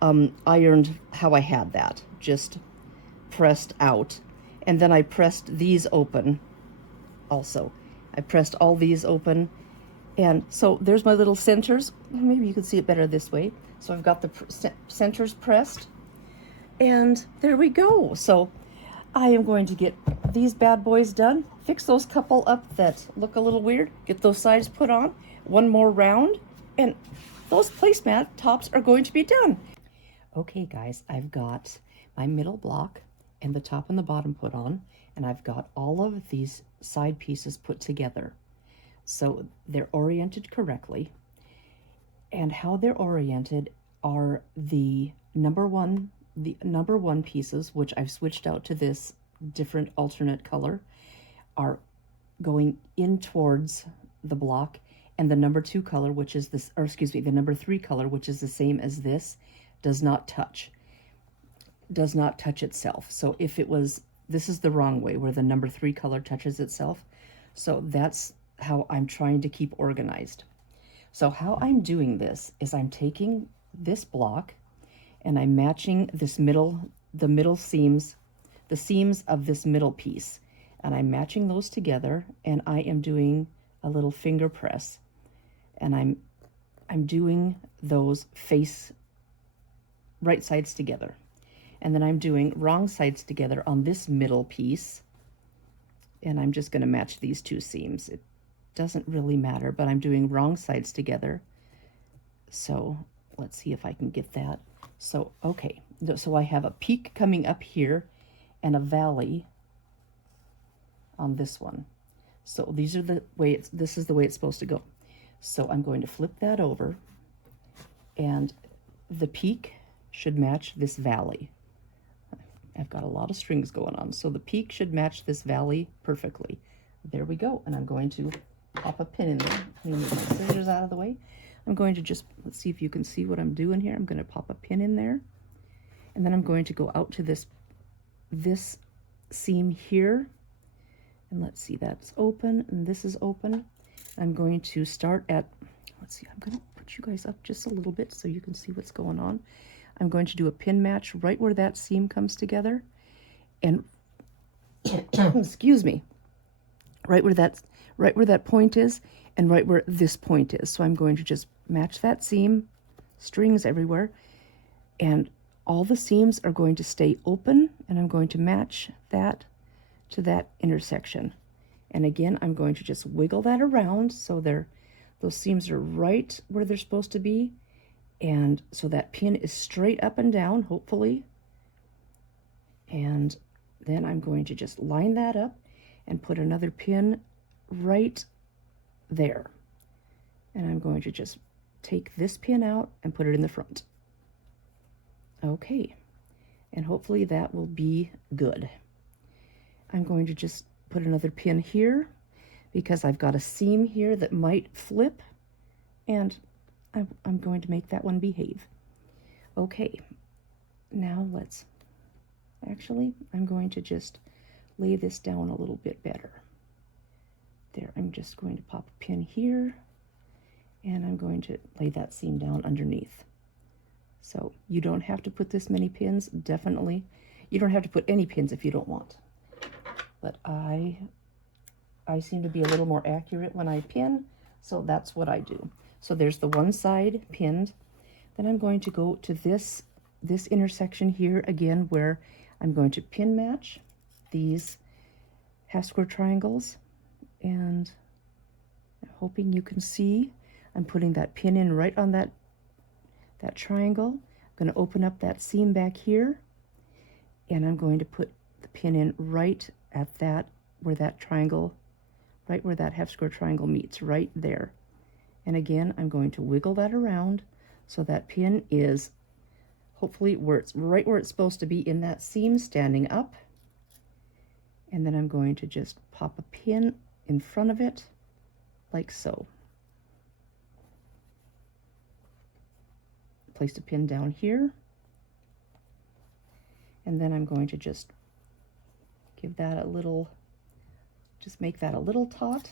ironed how I had that, just pressed out. And then I pressed these open also. I pressed all these open. And so there's my little centers. Maybe you can see it better this way. So I've got the centers pressed. And there we go. So I am going to get these bad boys done. Fix those couple up that look a little weird. Get those sides put on. One more round. And those placemat tops are going to be done. Okay, guys, I've got my middle block and the top and the bottom put on. And I've got all of these side pieces put together. So they're oriented correctly. And how they're oriented are the number one pieces, which I've switched out to this different alternate color, are going in towards the block, and the number 2 color, which is this, or excuse me, the number 3 color, which is the same as this, does not touch itself. So if it was, this is the wrong way, where the number 3 color touches itself. So that's how I'm trying to keep organized. So how I'm doing this is I'm taking this block and I'm matching this the middle seams, the seams of this middle piece, and I'm matching those together, and I am doing a little finger press, and I'm doing those face right sides together, and then I'm doing wrong sides together on this middle piece, and I'm just going to match these 2 seams. It doesn't really matter, but I'm doing wrong sides together. So let's see if I can get that. So, okay, so I have a peak coming up here and a valley on this one. So these are the way this is the way it's supposed to go. So I'm going to flip that over, and the peak should match this valley. I've got a lot of strings going on, so the peak should match this valley perfectly. There we go, and I'm going to pop a pin in there. I'm going to move my scissors out of the way. I'm going to just, let's see if you can see what I'm doing here. I'm going to pop a pin in there, and then I'm going to go out to this seam here, and let's see, that's open, and this is open. I'm going to start at, let's see, I'm going to put you guys up just a little bit so you can see what's going on. I'm going to do a pin match right where that seam comes together, and excuse me, right where that point is, and right where this point is. So I'm going to just match that seam, strings everywhere, and all the seams are going to stay open, and I'm going to match that to that intersection. And again, I'm going to just wiggle that around so those seams are right where they're supposed to be, and so that pin is straight up and down, hopefully. And then I'm going to just line that up and put another pin right there. And I'm going to just take this pin out and put it in the front. Okay, and hopefully that will be good. I'm going to just put another pin here because I've got a seam here that might flip, and I'm going to make that one behave. Okay, now I'm going to just lay this down a little bit better. There, I'm just going to pop a pin here, and I'm going to lay that seam down underneath. So you don't have to put this many pins, definitely. You don't have to put any pins if you don't want. But I seem to be a little more accurate when I pin, so that's what I do. So there's the one side pinned. Then I'm going to go to this intersection here again, where I'm going to pin match these half square triangles, and I'm hoping you can see I'm putting that pin in right on that triangle. I'm going to open up that seam back here, and I'm going to put the pin in right at that where that triangle right where that half square triangle meets, right there. And again, I'm going to wiggle that around so that pin is hopefully where it's right where it's supposed to be in that seam, standing up. And then I'm going to just pop a pin in front of it like so. Place a pin down here. And then I'm going to just give that a little, just make that a little taut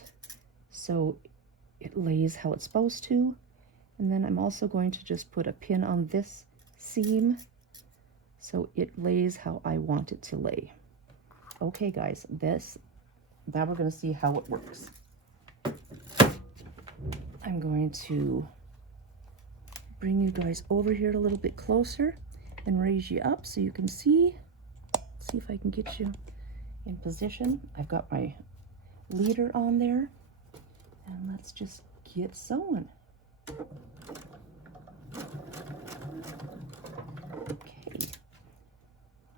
so it lays how it's supposed to. And then I'm also going to just put a pin on this seam so it lays how I want it to lay. Okay guys, now we're going to see how it works. I'm going to bring you guys over here a little bit closer and raise you up so you can see. See if I can get you in position. I've got my leader on there, and let's just get sewing. Okay,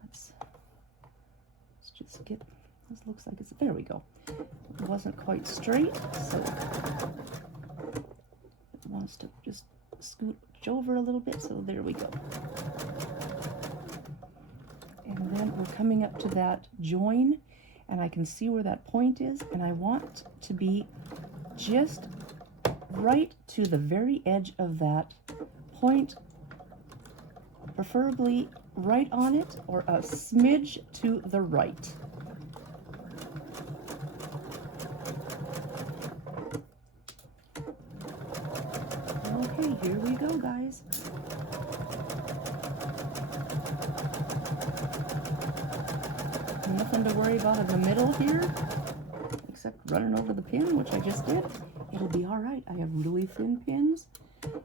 let's just get, this looks like it's, there we go. It wasn't quite straight, so it wants to just scoot over a little bit, so there we go. And then we're coming up to that join, and I can see where that point is, and I want to be just right to the very edge of that point, preferably right on it or a smidge to the right. Okay, here we go, guys. Nothing to worry about in the middle here, except running over the pin, which I just did. It'll be all right. I have really thin pins,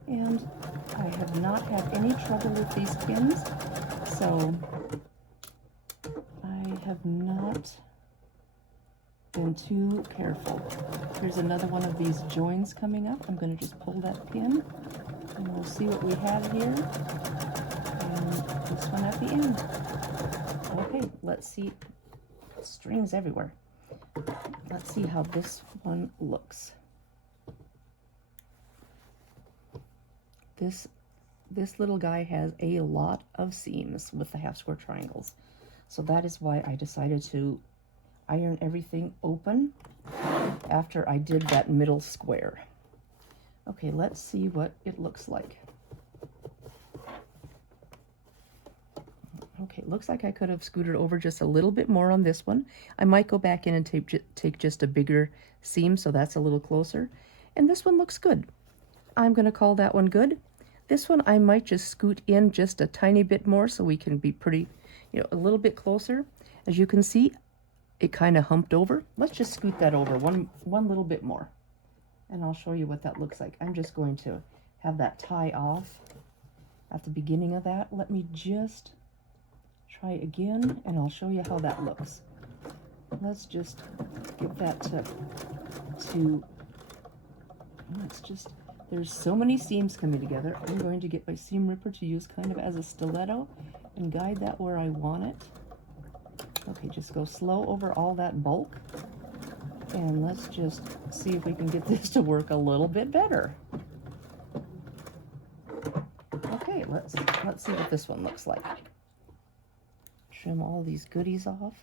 and I have not had any trouble with these pins, so I have not been too careful. Here's another one of these joins coming up. I'm going to just pull that pin, and we'll see what we have here, and this one at the end. Okay, let's see. Strings everywhere. Let's see how this one looks. This little guy has a lot of seams with the half square triangles, so that is why I decided to iron everything open after I did that middle square. Okay, let's see what it looks like. Okay, looks like I could have scooted over just a little bit more on this one. I might go back in and take just a bigger seam so that's a little closer. And this one looks good. I'm going to call that one good. This one I might just scoot in just a tiny bit more so we can be pretty, a little bit closer. As you can see, it kind of humped over. Let's just scoot that over one little bit more, and I'll show you what that looks like. I'm just going to have that tie off at the beginning of that. Let me just try again, and I'll show you how that looks. Let's just get that to let's just, there's so many seams coming together. I'm going to get my seam ripper to use kind of as a stiletto and guide that where I want it. Okay, just go slow over all that bulk, and let's just see if we can get this to work a little bit better. Okay, let's see what this one looks like. Trim all these goodies off.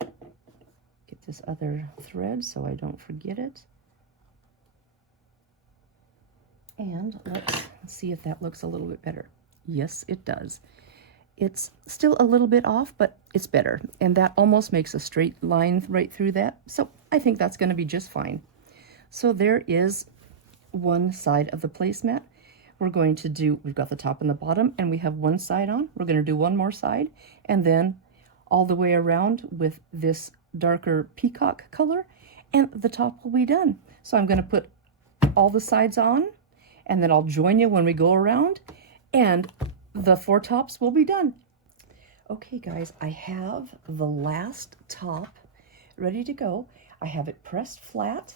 Get this other thread so I don't forget it. And let's see if that looks a little bit better. Yes, it does. It's still a little bit off, but it's better. And that almost makes a straight line right through that. So I think that's going to be just fine. So there is one side of the placemat. We're going to do, we've got the top and the bottom, and we have one side on. We're going to do one more side, and then all the way around with this darker peacock color, and the top will be done. So I'm going to put all the sides on, and then I'll join you when we go around, and the 4 tops will be done. Okay guys, I have the last top ready to go. I have it pressed flat,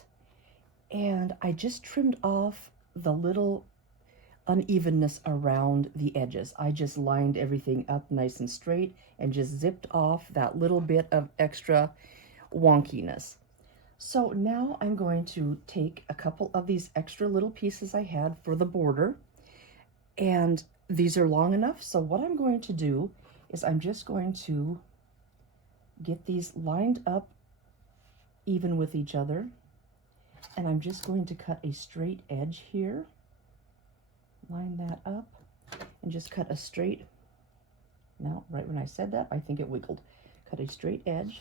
and I just trimmed off the little unevenness around the edges. I just lined everything up nice and straight and just zipped off that little bit of extra wonkiness. So now I'm going to take a couple of these extra little pieces I had for the border, and these are long enough. So what I'm going to do is I'm just going to get these lined up even with each other, and I'm just going to cut a straight edge here, line that up, and just cut a straight, now right when I said that I think it wiggled, cut a straight edge,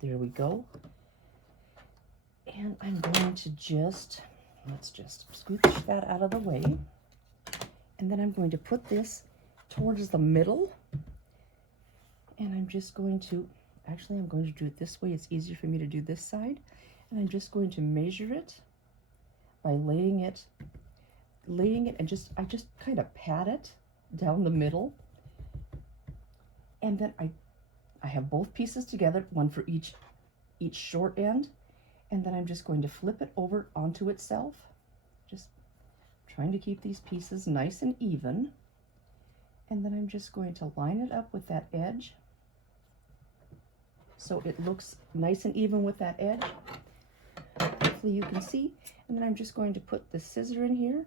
there we go. And I'm going to just, let's just scooch that out of the way, and then I'm going to put this towards the middle, and I'm just going to, actually I'm going to do it this way, it's easier for me to do this side, and I'm just going to measure it by laying it and I just kind of pat it down the middle, and then I have both pieces together, one for each short end, and then I'm just going to flip it over onto itself, just trying to keep these pieces nice and even, and then I'm just going to line it up with that edge so it looks nice and even with that edge. Hopefully you can see. And then I'm just going to put the scissor in here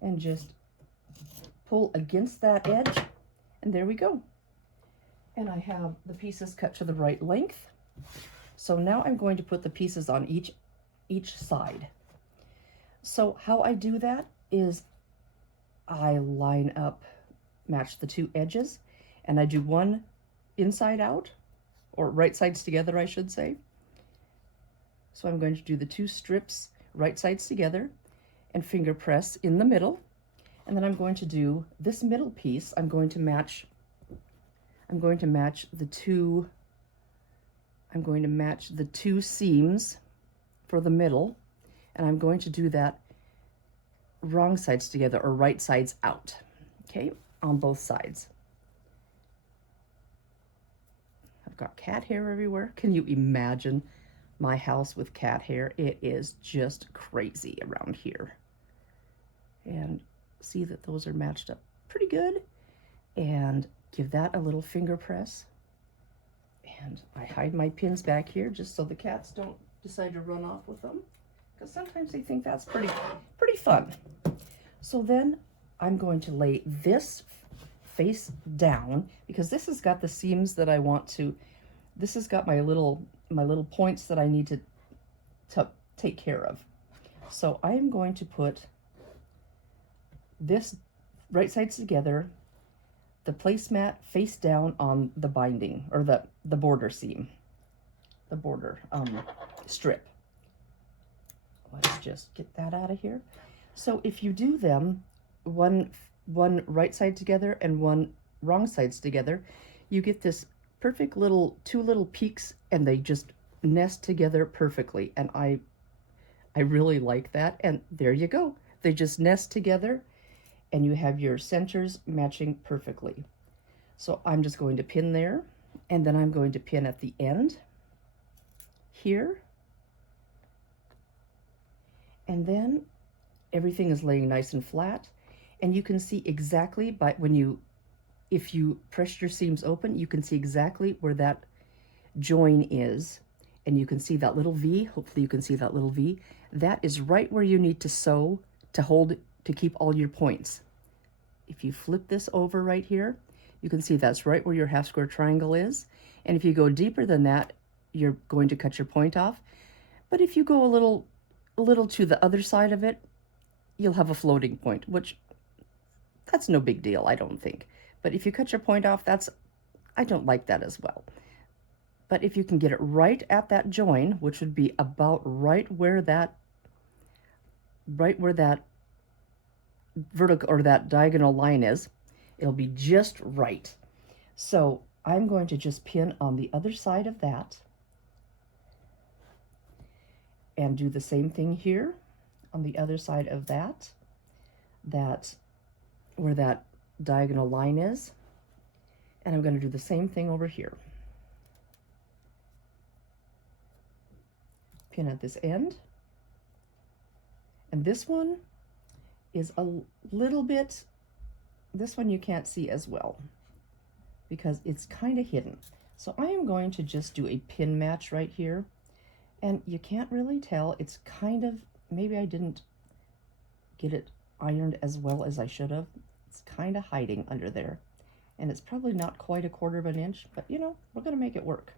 and just pull against that edge, and there we go. And I have the pieces cut to the right length. So now I'm going to put the pieces on each side. So how I do that is I line up, match the two edges, and I do one inside out, or right sides together, I should say. So I'm going to do the two strips right sides together and finger press in the middle. And then I'm going to do this middle piece, I'm going to match the two seams for the middle, and I'm going to do that wrong sides together or right sides out, okay, on both sides. I've got cat hair everywhere. Can you imagine my house with cat hair? It is just crazy around here. And see that those are matched up pretty good, and give that a little finger press. And I hide my pins back here just so the cats don't decide to run off with them, because sometimes they think that's pretty fun. So then I'm going to lay this face down, because this has got the seams that I want to, this has got my little points that I need to take care of. So I am going to put this right sides together, the placemat face down on the binding, or the border seam, the border strip. Let's just get that out of here. So if you do them one right side together and one wrong sides together, you get this perfect two little peaks, and they just nest together perfectly. And I really like that. And there you go. They just nest together, and you have your centers matching perfectly. So I'm just going to pin there, and then I'm going to pin at the end here. And then everything is laying nice and flat, and you can see exactly if you press your seams open, you can see exactly where that join is, and you can see that little V. Hopefully you can see that little V. That is right where you need to sew to keep all your points. If you flip this over right here, you can see that's right where your half square triangle is. And if you go deeper than that, you're going to cut your point off. But if you go a little to the other side of it, you'll have a floating point, which that's no big deal, I don't think. But if you cut your point off, I don't like that as well. But if you can get it right at that join, which would be about right where that vertical or that diagonal line is, it'll be just right. So I'm going to just pin on the other side of that and do the same thing here on the other side of that where that diagonal line is, and I'm going to do the same thing over here. Pin at this end, and this one is a little bit, this one you can't see as well because it's kind of hidden. So I am going to just do a pin match right here, And you can't really tell. It's kind of, maybe I didn't get it ironed as well as I should have. It's kind of hiding under there. And it's probably not quite 1/4 of an inch, but you know, we're going to make it work.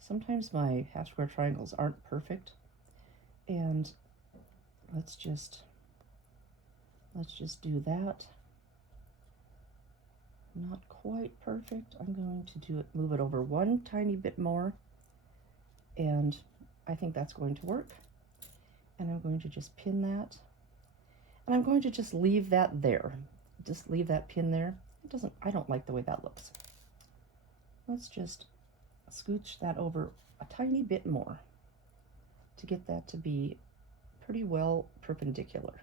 Sometimes my half square triangles aren't perfect. And let's just do that. Not quite perfect. I'm going to move it over one tiny bit more, and I think that's going to work. And I'm going to just pin that, and I'm going to just leave that there. Just leave that pin there. I don't like the way that looks. Let's just scooch that over a tiny bit more to get that to be pretty well perpendicular.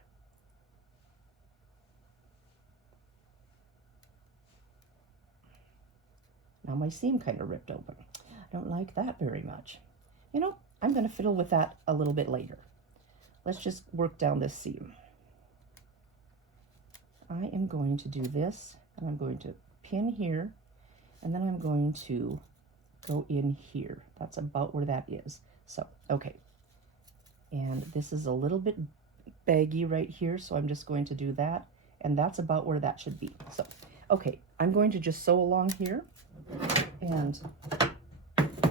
Now my seam kind of ripped open. I don't like that very much. You know, I'm going to fiddle with that a little bit later. Let's just work down this seam. I am going to do this, and I'm going to pin here, and then I'm going to go in here. That's about where that is. So, okay. And this is a little bit baggy right here, so I'm just going to do that, and that's about where that should be. So, okay, I'm going to just sew along here, and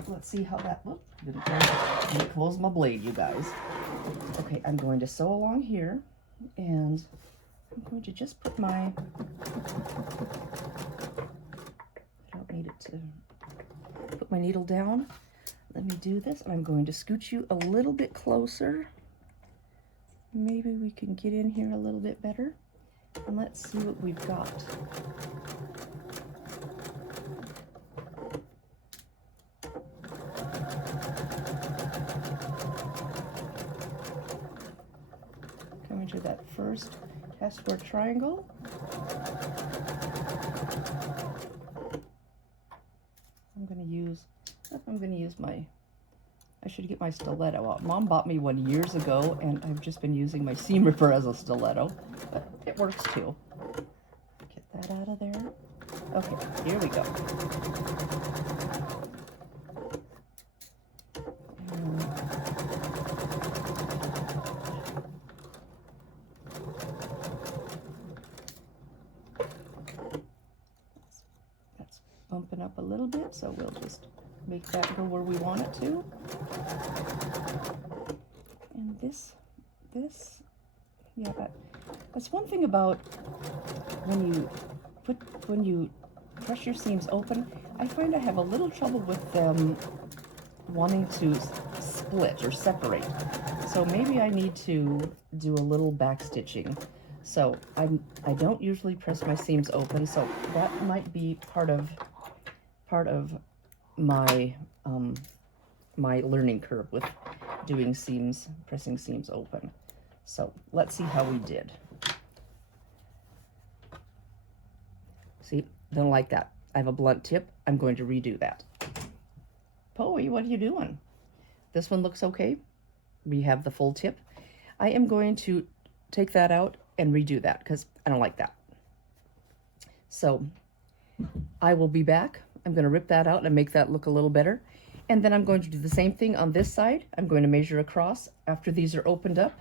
let's see how that looks. Didn't close my blade, you guys. Okay, I'm going to sew along here, and I'm going to just put my, I don't need it to put my needle down. Let me do this, and I'm going to scooch you a little bit closer. Maybe we can get in here a little bit better. And let's see what we've got. Coming to that first half square triangle. I'm going to use my, I should get my stiletto out. Mom bought me one years ago, and I've just been using my seam ripper as a stiletto, but it works too. Get that out of there. Okay, here we go. That's bumping up a little bit, so we'll just make that go where we want it to. And this, yeah, that's one thing about when you press your seams open, I find I have a little trouble with them wanting to split or separate. So maybe I need to do a little back stitching. So I don't usually press my seams open, so that might be part of my my learning curve with doing seams, pressing seams open. So let's see how we did. See, don't like that. I have a blunt tip. I'm going to redo that. Poey, what are you doing? This one looks okay. We have the full tip. I am going to take that out and redo that because I don't like that. So I will be back. I'm going to rip that out and make that look a little better. And then I'm going to do the same thing on this side. I'm going to measure across. After these are opened up,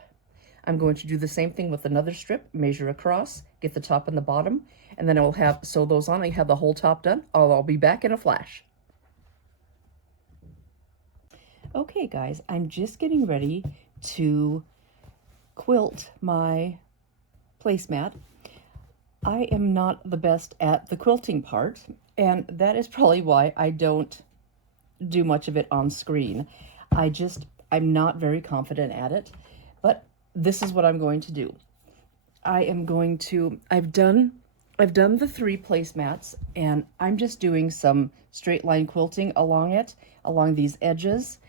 I'm going to do the same thing with another strip, measure across, get the top and the bottom, and then I will sew those on. I have the whole top done. I'll be back in a flash. Okay, guys, I'm just getting ready to quilt my placemat. I am not the best at the quilting part, and that is probably why I don't do much of it on screen. I'm not very confident at it, but this is what I'm going to do. I've done the 3 placemats, and I'm just doing some straight line quilting along these edges,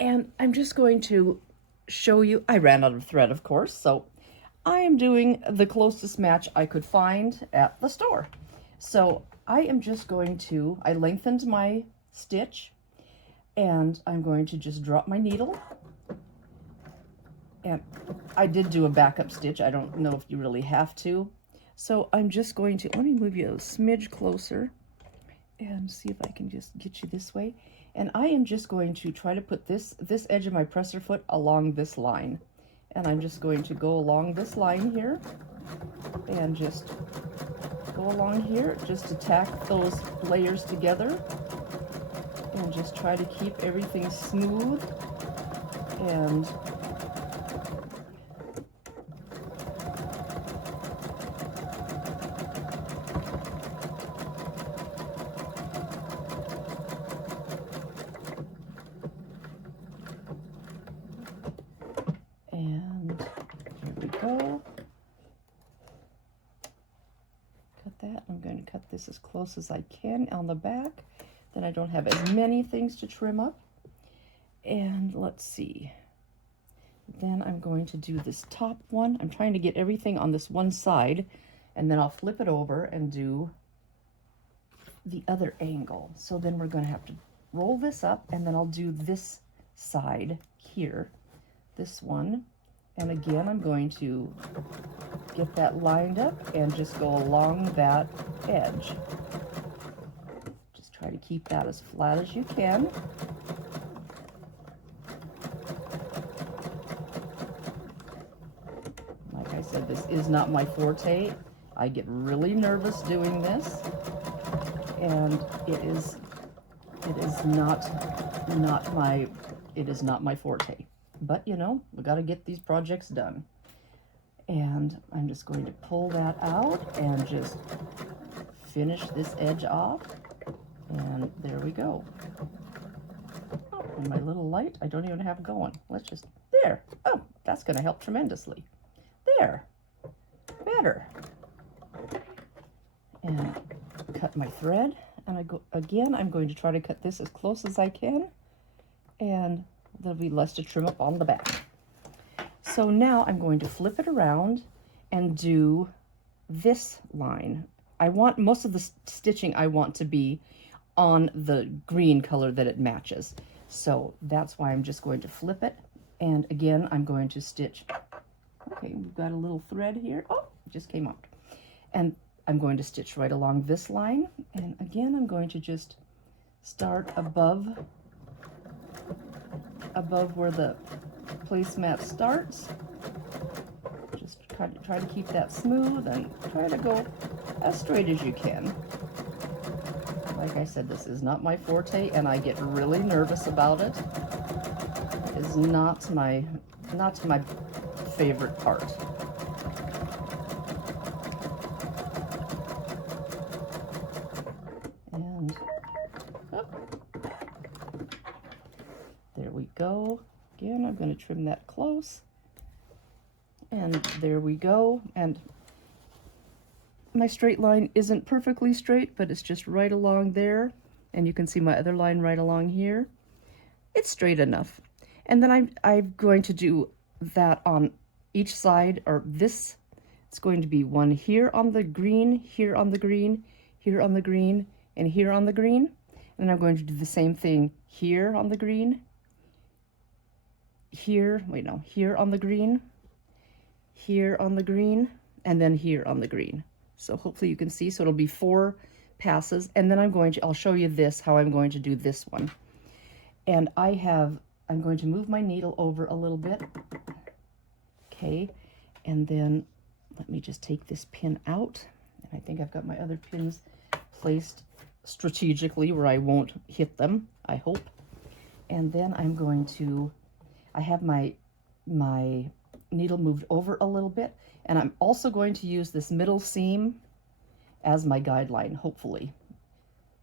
and I'm just going to show you. I ran out of thread, of course, so I am doing the closest match I could find at the store. So I am just going to, I lengthened my stitch, and I'm going to just drop my needle. And I did do a backup stitch. I don't know if you really have to. So I'm just going to, let me move you a smidge closer and see if I can just get you this way. And I am just going to try to put this edge of my presser foot along this line. And I'm just going to go along this line here and just go along here just to tack those layers together and just try to keep everything smooth and here we go. Cut that. I'm going to cut this as close as I can on the back. Then I don't have as many things to trim up. And let's see. Then I'm going to do this top one. I'm trying to get everything on this one side, and then I'll flip it over and do the other angle. So then we're going to have to roll this up, and then I'll do this side here, this one. And again, I'm going to get that lined up and just go along that edge. Just try to keep that as flat as you can. Like I said, this is not my forte. I get really nervous doing this, and it is not my forte. But you know, we got to get these projects done. And I'm just going to pull that out and just finish this edge off. And there we go. Oh, and my little light, I don't even have going. Let's just, there. Oh, that's going to help tremendously. There. Better. And cut my thread. And I go again, I'm going to try to cut this as close as I can. And there'll be less to trim up on the back. So now I'm going to flip it around and do this line. I want most of the stitching I want to be on the green color that it matches. So that's why I'm just going to flip it. And again, I'm going to stitch. Okay, we've got a little thread here. Oh, it just came out. And I'm going to stitch right along this line. And again, I'm going to just start above where the placemat starts. Just try to keep that smooth and try to go as straight as you can. Like I said, this is not my forte, and I get really nervous about it. It is not my favorite part. And there we go. Again, I'm going to trim that close. And there we go. And my straight line isn't perfectly straight, but it's just right along there. And you can see my other line right along here. It's straight enough. And then I'm going to do that on each side, or this. It's going to be one here on the green, here on the green, here on the green, and here on the green. And I'm going to do the same thing here on the green, here, wait, no, here on the green, here on the green, and then here on the green. So hopefully you can see. So it'll be 4 passes, and then I'll show you this, how I'm going to do this one. And I'm going to move my needle over a little bit. Okay, and then let me just take this pin out. And I think I've got my other pins placed strategically where I won't hit them, I hope. And then I'm going to, I have my needle moved over a little bit, and I'm also going to use this middle seam as my guideline, hopefully.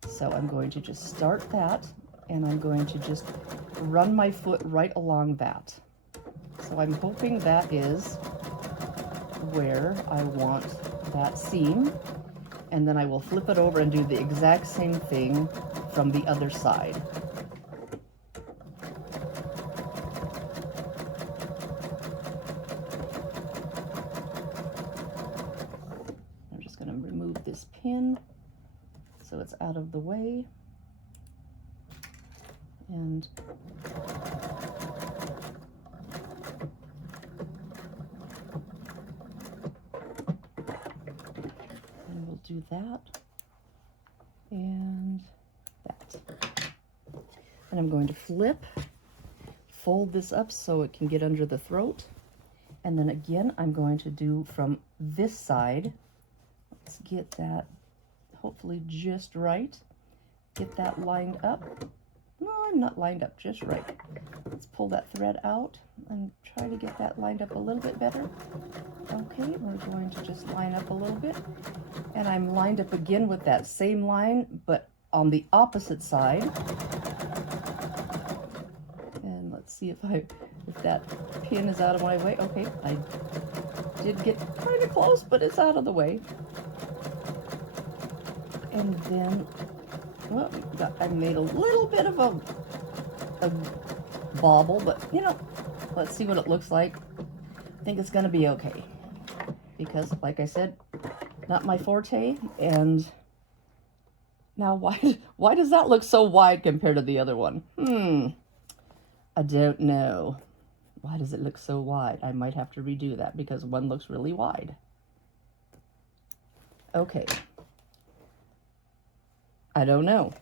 So I'm going to just start that, and I'm going to just run my foot right along that. So I'm hoping that is where I want that seam, and then I will flip it over and do the exact same thing from the other side. I'm just going to remove this pin so it's out of the way. And we'll do that and that. And I'm going to fold this up so it can get under the throat. And then again, I'm going to do from this side. Let's get that hopefully just right. Get that lined up. No, I'm not lined up just right. Let's pull that thread out and try to get that lined up a little bit better. Okay, we're going to just line up a little bit. And I'm lined up again with that same line, but on the opposite side. And let's see if that pin is out of my way. Okay, I did get kind of close, but it's out of the way. And then, well, I made a little bit of a bobble, but you know, let's see what it looks like. I think it's gonna be okay. Because, like I said, not my forte. And now why does that look so wide compared to the other one? I don't know. Why does it look so wide? I might have to redo that because one looks really wide. Okay. I don't know.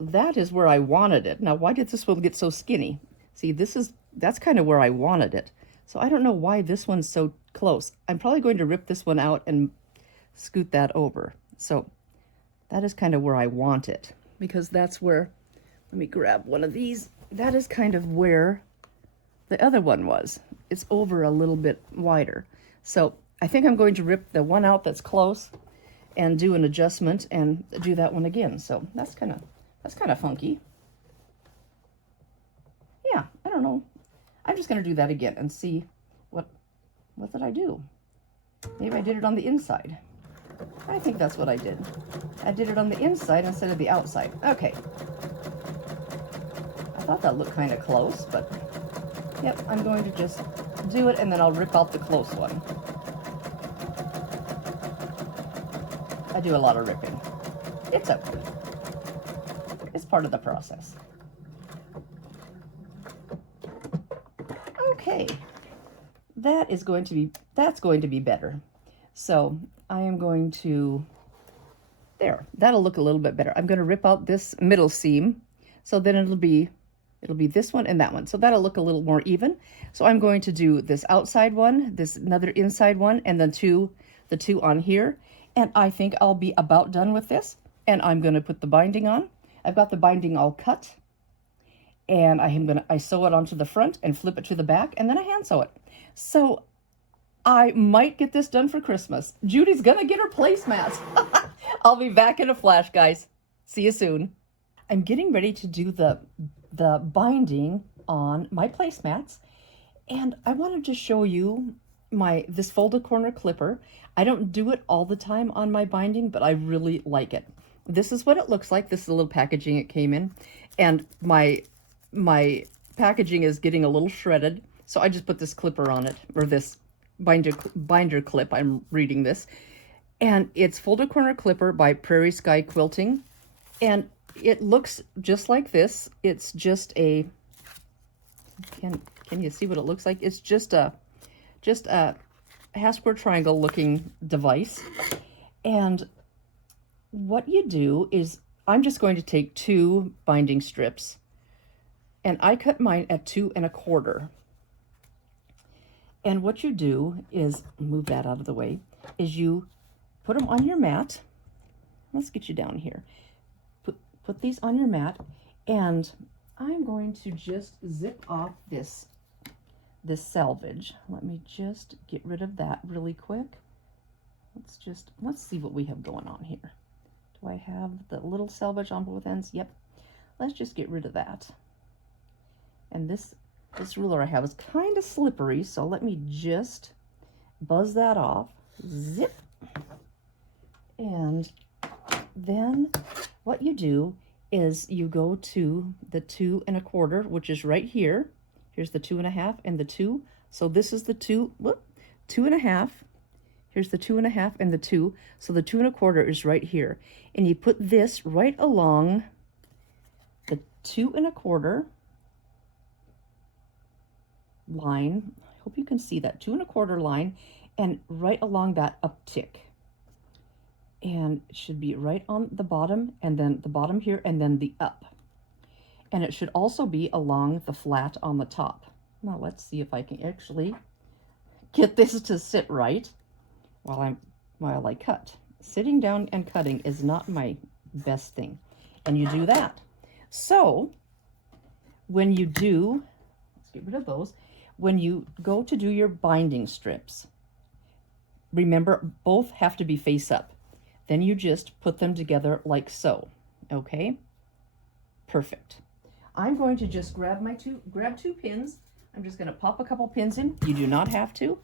That is where I wanted it. Now, why did this one get so skinny? See, that's kind of where I wanted it. So I don't know why this one's so close. I'm probably going to rip this one out and scoot that over. So that is kind of where I want it, because that's where, let me grab one of these. That is kind of where the other one was. It's over a little bit wider. So I think I'm going to rip the one out that's close and do an adjustment and do that one again. So that's kind of funky. Yeah, I don't know. I'm just going to do that again and see what did I do. Maybe I did it on the inside. I think that's what I did. I did it on the inside instead of the outside. Okay. I thought that looked kind of close, but yep, I'm going to just do it and then I'll rip out the close one. I do a lot of ripping. It's okay. It's part of the process. Okay, that's going to be better. So I am going to, that'll look a little bit better. I'm going to rip out this middle seam, so then it'll be this one and that one. So that'll look a little more even. So I'm going to do this outside one, this another inside one, and then the two on here. And I think I'll be about done with this. And I'm going to put the binding on. I've got the binding all cut. And I sew it onto the front and flip it to the back, and then I hand sew it. So I might get this done for Christmas. Judy's gonna get her placemats. I'll be back in a flash, guys. See you soon. I'm getting ready to do the binding on my placemats, and I wanted to show you this folded corner clipper. I don't do it all the time on my binding, but I really like it. This is what it looks like. This is the little packaging it came in, and my packaging is getting a little shredded, so I just put this clipper on it, or this binder clip. I'm reading this, and it's folded corner clipper by Prairie Sky Quilting, and it looks just like this. It's just a, can you see what it looks like? It's just a half square triangle looking device. And what you do is, I'm just going to take 2 binding strips, and I cut mine at 2 1/4. And what you do is, move that out of the way, is you put them on your mat. Let's get you down here. Put these on your mat, and I'm going to just zip off this selvage. Let me just get rid of that really quick. Let's see what we have going on here. Do I have the little selvage on both ends? Yep. Let's just get rid of that. And this ruler I have is kind of slippery, so let me just buzz that off. Zip. And then what you do is you go to the 2 1/4, which is right here. Here's the 2 1/2 and the 2. So this is the 2 1/2. Here's the 2 1/2 and the 2. So the 2 1/4 is right here. And you put this right along the 2 1/4 line. I hope you can see that 2 1/4 line, and right along that uptick. And it should be right on the bottom, and then the bottom here, and then the up. And it should also be along the flat on the top. Now let's see if I can actually get this to sit right while I cut. Sitting down and cutting is not my best thing. And you do that. So when you do, let's get rid of those. When you go to do your binding strips, remember both have to be face up. Then you just put them together like so. Okay? Perfect. I'm going to just grab two pins. I'm just going to pop a couple pins in. You do not have to.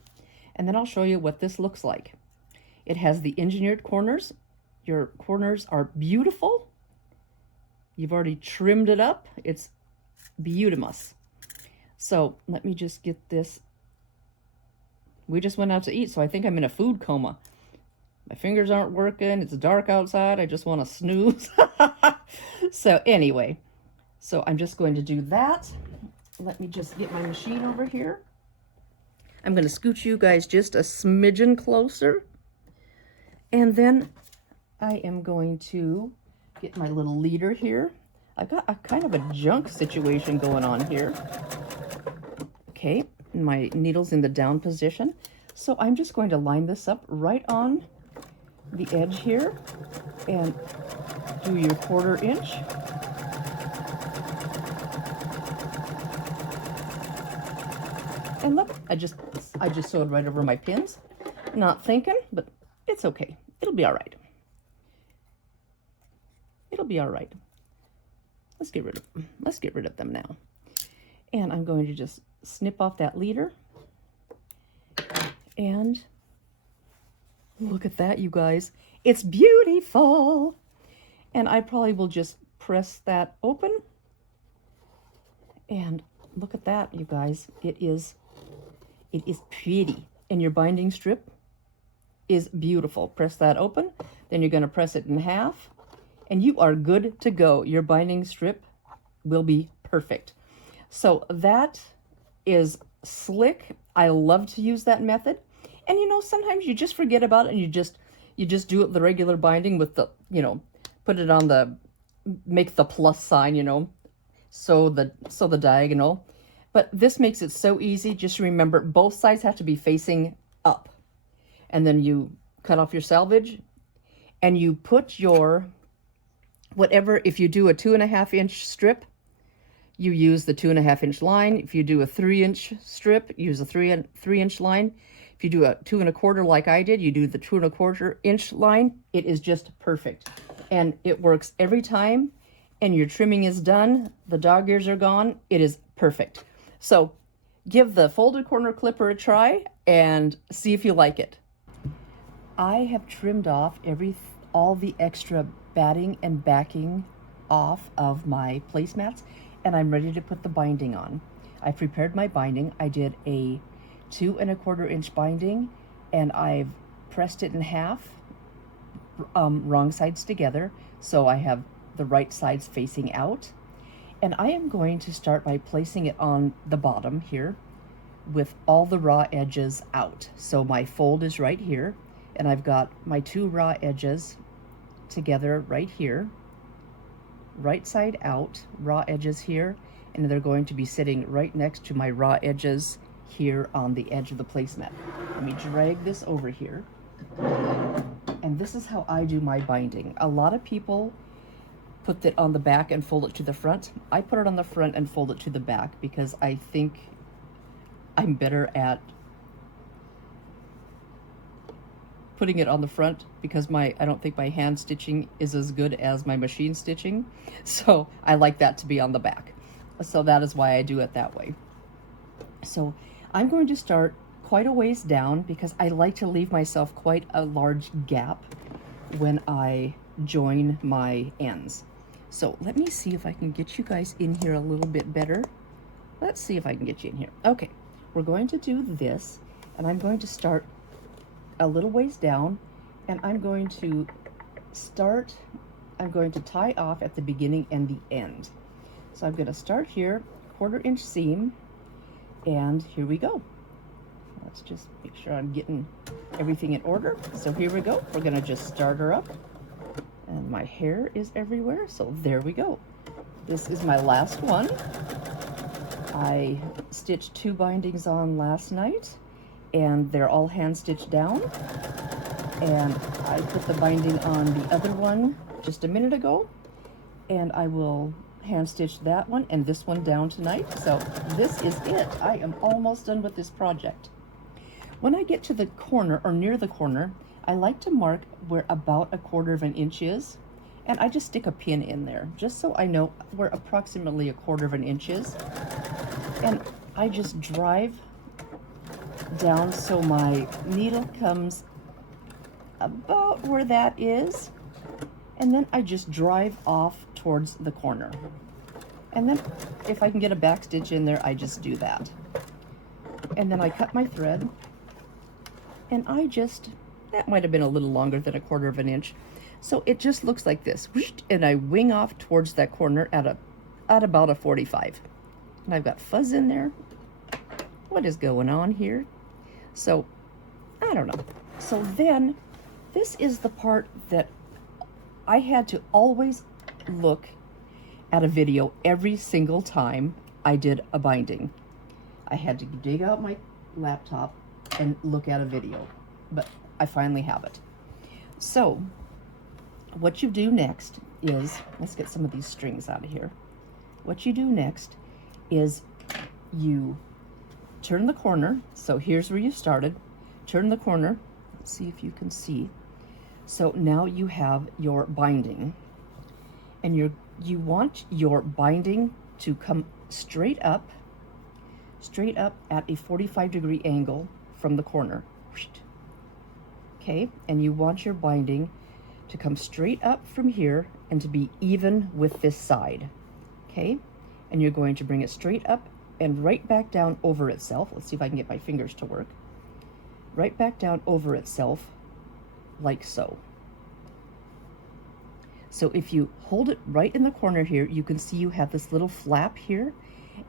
And then I'll show you what this looks like. It has the engineered corners. Your corners are beautiful. You've already trimmed it up. It's beautimous. So let me just get this. We just went out to eat, so I think I'm in a food coma. My fingers aren't working. It's dark outside. I just want to snooze. So anyway, so I'm just going to do that. Let me just get my machine over here. I'm going to scooch you guys just a smidgen closer. And then I am going to get my little leader here. I've got a kind of a junk situation going on here. Okay, my needle's in the down position. So I'm just going to line this up right on the edge here and do your 1/4 inch. And look, I just sewed right over my pins. Not thinking, but it's okay. It'll be all right. It'll be all right. Let's get rid of them now. And I'm going to just snip off that leader. And look at that, you guys. It's beautiful. And I probably will just press that open. And look at that, you guys. It is pretty. And your binding strip is beautiful. Press that open. Then you're going to press it in half. And you are good to go. Your binding strip will be perfect. So that is slick. I love to use that method. And you know, sometimes you just forget about it and you just do it the regular binding with the, you know, put it on the, make the plus sign, you know, sew the diagonal. But this makes it so easy. Just remember, both sides have to be facing up. And then you cut off your selvage and you put your, whatever, if you do a 2.5 inch strip, you use the 2.5 inch line. If you do a 3 inch strip, use a 3 inch line. If you do a 2 1/4 like I did, you do the 2 1/4 inch line. It is just perfect. And it works every time. And your trimming is done. The dog ears are gone. It is perfect. So give the folded corner clipper a try and see if you like it. I have trimmed off all the extra batting and backing off of my placemats, and I'm ready to put the binding on. I prepared my binding. I did a 2 1/4 inch binding, and I've pressed it in half, wrong sides together, so I have the right sides facing out. And I am going to start by placing it on the bottom here with all the raw edges out. So my fold is right here, and I've got my 2 raw edges together right here, right side out, raw edges here, and they're going to be sitting right next to my raw edges here on the edge of the placemat. Let me drag this over here. And this is how I do my binding. A lot of people put it on the back and fold it to the front. I put it on the front and fold it to the back because I think I'm better at putting it on the front because I don't think my hand stitching is as good as my machine stitching. So I like that to be on the back. So that is why I do it that way. So I'm going to start quite a ways down because I like to leave myself quite a large gap when I join my ends. So let me see if I can get you guys in here a little bit better. Let's see if I can get you in here. Okay, we're going to do this, and I'm going to start a little ways down, and I'm going to tie off at the beginning and the end. So I'm going to start here, 1/4 inch seam, and here we go. Let's just make sure I'm getting everything in order. So here we go. We're going to just start her up. And my hair is everywhere, so there we go. This is my last one. I stitched 2 bindings on last night, and they're all hand stitched down. And I put the binding on the other one just a minute ago, and I will hand stitch that one and this one down tonight. So this is it. I am almost done with this project. When I get to the corner or near the corner, I like to mark where about 1/4 of an inch is, and I just stick a pin in there just so I know where approximately 1/4 of an inch is. And I just drive down so my needle comes about where that is, and then I just drive off towards the corner. And then if I can get a back stitch in there, I just do that. And then I cut my thread, and I just, that might have been a little longer than 1/4 of an inch. So it just looks like this, and I wing off towards that corner at about a 45. And I've got fuzz in there. What is going on here? So, I don't know. So then, this is the part that I had to always look at a video every single time I did a binding. I had to dig out my laptop and look at a video, but I finally have it. So, what you do next is, let's get some of these strings out of here. What you do next is you turn the corner. So here's where you started. Turn the corner. Let's see if you can see. So now you have your binding, and you want your binding to come straight up at a 45-degree angle from the corner. Okay, and you want your binding to come straight up from here and to be even with this side. Okay, and you're going to bring it straight up and right back down over itself. Let's see if I can get my fingers to work. Right back down over itself, like so. So if you hold it right in the corner here, you can see you have this little flap here,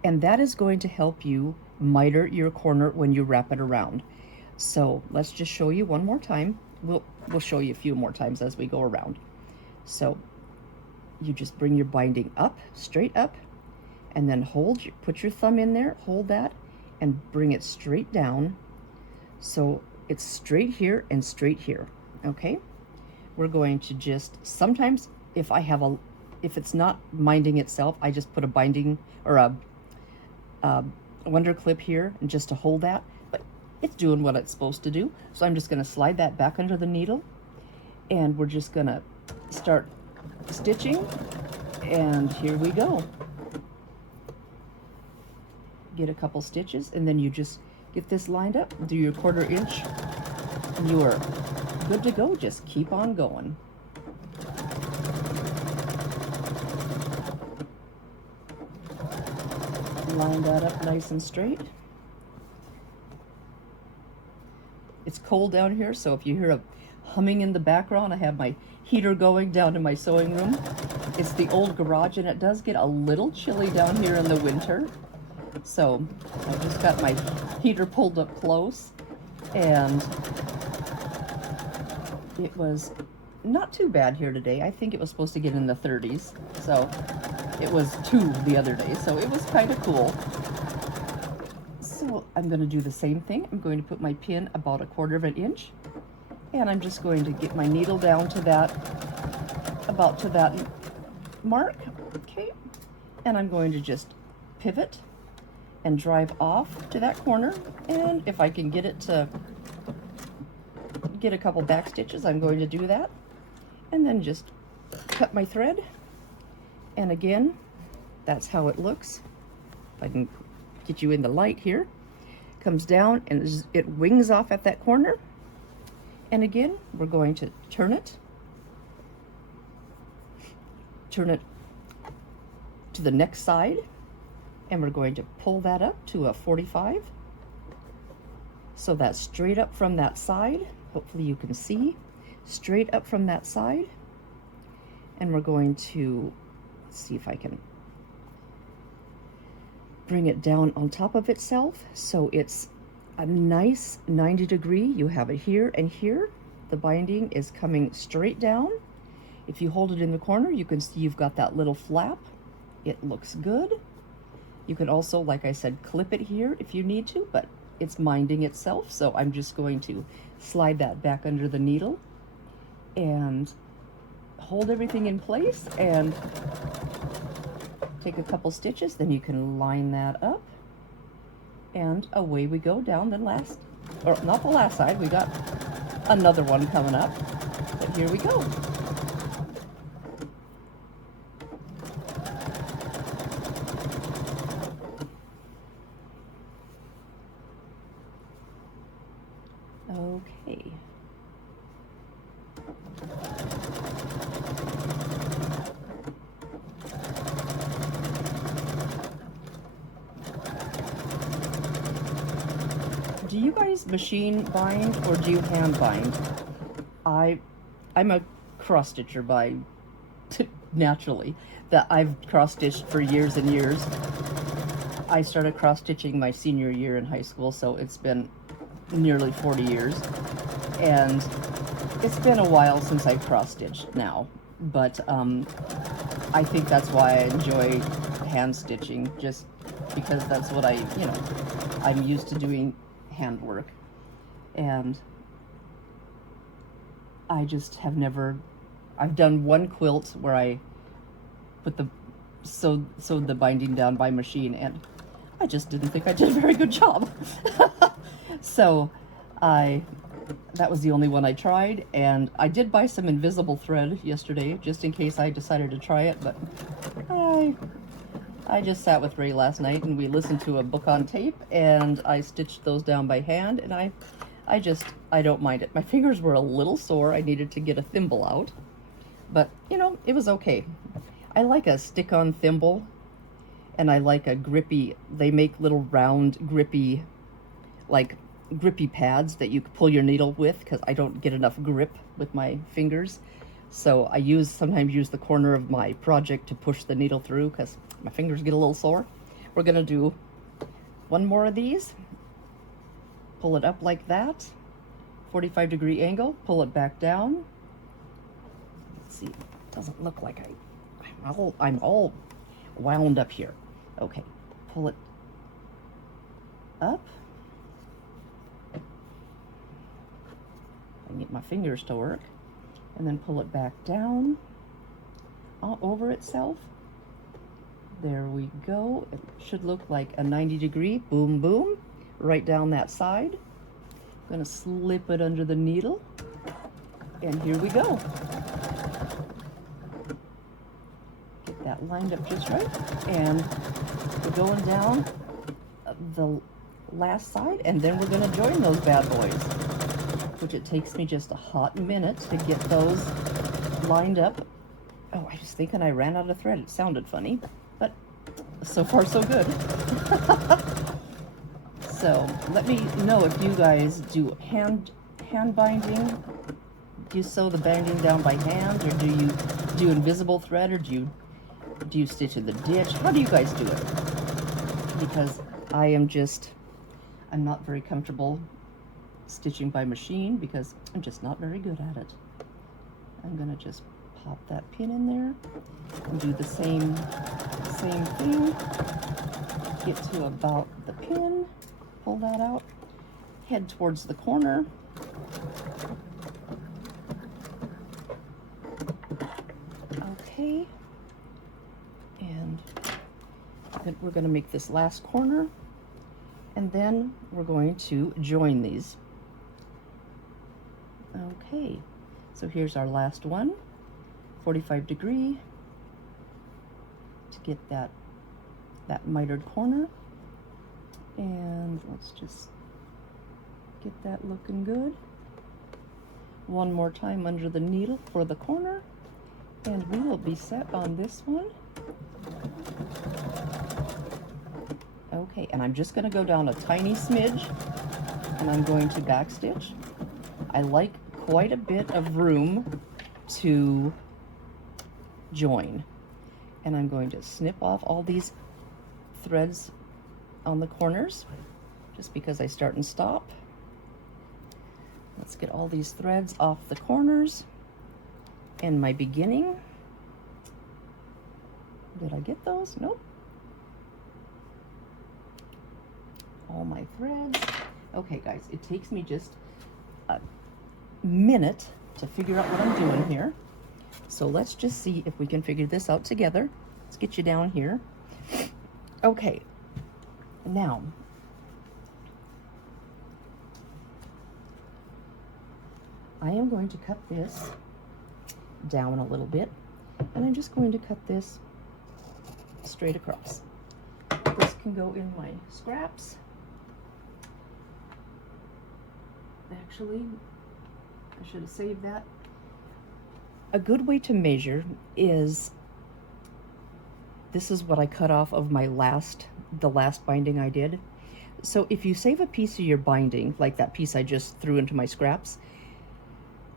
and that is going to help you miter your corner when you wrap it around. So let's just show you one more time. We'll show you a few more times as we go around. So you just bring your binding up, straight up, and then put your thumb in there, hold that, and bring it straight down. So it's straight here and straight here, okay? We're going to just, sometimes if it's not binding itself, I just put a binding or a wonder clip here and just to hold that, but it's doing what it's supposed to do. So I'm just gonna slide that back under the needle, and we're just gonna start stitching, and here we go. Get a couple stitches, and then you just get this lined up, do your 1/4 inch, and you are good to go. Just keep on going. Line that up nice and straight. It's cold down here, so if you hear a humming in the background, I have my heater going down in my sewing room. It's the old garage, and it does get a little chilly down here in the winter. So I just got my heater pulled up close, and it was not too bad here today. I think it was supposed to get in the 30s, so it was 2 the other day, so it was kind of cool. So I'm going to do the same thing. I'm going to put my pin about 1/4 of an inch, and I'm just going to get my needle down to that, about to that mark, okay? And I'm going to just pivot and drive off to that corner, and if I can get it to get a couple back stitches, I'm going to do that, and then just cut my thread. And again, that's how it looks. If I can get you in the light here, comes down and it wings off at that corner. And again, we're going to turn it to the next side, and we're going to pull that up to a 45. So that's straight up from that side. Hopefully you can see, straight up from that side. And we're going to, let's see if I can bring it down on top of itself. So it's a nice 90-degree. You have it here and here. The binding is coming straight down. If you hold it in the corner, you can see you've got that little flap. it looks good. You can also, like I said, clip it here if you need to, but it's minding itself, so I'm just going to slide that back under the needle and hold everything in place and take a couple stitches. Then you can line that up, and away we go down the last, or not the last side, we got another one coming up, but here we go. Okay. Do you guys machine bind or do you hand bind? I'm a cross stitcher by naturally. That I've cross stitched for years and years. I started cross stitching my senior year in high school, so it's been nearly 40 years, and it's been a while since I cross stitched now, but I think that's why I enjoy hand stitching, just because that's what I'm used to doing handwork. And I just have never, I've done one quilt where I put the sewed the binding down by machine, and I just didn't think I did a very good job. So that was the only one I tried, and I did buy some invisible thread yesterday just in case I decided to try it, but I just sat with Ray last night and we listened to a book on tape, and I stitched those down by hand, and I don't mind it. My fingers were a little sore. I needed to get a thimble out, but it was okay. I like a stick-on thimble, and I like a grippy, they make little round grippy pads that you pull your needle with, because I don't get enough grip with my fingers. So I sometimes use the corner of my project to push the needle through, because my fingers get a little sore. We're gonna do one more of these. Pull it up like that, 45-degree angle, pull it back down. Let's see, it doesn't look like I'm all wound up here. Okay, pull it up. I get my fingers to work, and then pull it back down all over itself. There we go. It should look like a 90-degree, boom, boom, right down that side. I'm gonna slip it under the needle, and here we go. Get that lined up just right, and we're going down the last side, and then we're gonna join those bad boys, which it takes me just a hot minute to get those lined up. Oh, I was thinking I ran out of thread. It sounded funny, but so far so good. So let me know if you guys do hand binding. Do you sew the binding down by hand, or do you do invisible thread, or do you stitch in the ditch? How do you guys do it? Because I'm not very comfortable stitching by machine, because I'm just not very good at it. I'm gonna just pop that pin in there and do the same thing. Get to about the pin, pull that out, head towards the corner. Okay, and then we're gonna make this last corner, and then we're going to join these. Okay, so here's our last one, 45-degree, to get that mitered corner, and let's just get that looking good. One more time under the needle for the corner, and we will be set on this one. Okay, and I'm just going to go down a tiny smidge, and I'm going to backstitch. I like quite a bit of room to join, and I'm going to snip off all these threads on the corners, just because I start and stop. Let's get all these threads off the corners. And my beginning, I'm Did I get those? Nope. All my threads. Okay, guys, it takes me just a minute to figure out what I'm doing here. So let's just see if we can figure this out together. Let's get you down here. Okay, now, I am going to cut this down a little bit, and I'm just going to cut this straight across. This can go in my scraps. Actually, I should have saved that. A good way to measure is, this is what I cut off of my the last binding I did. So if you save a piece of your binding, like that piece I just threw into my scraps,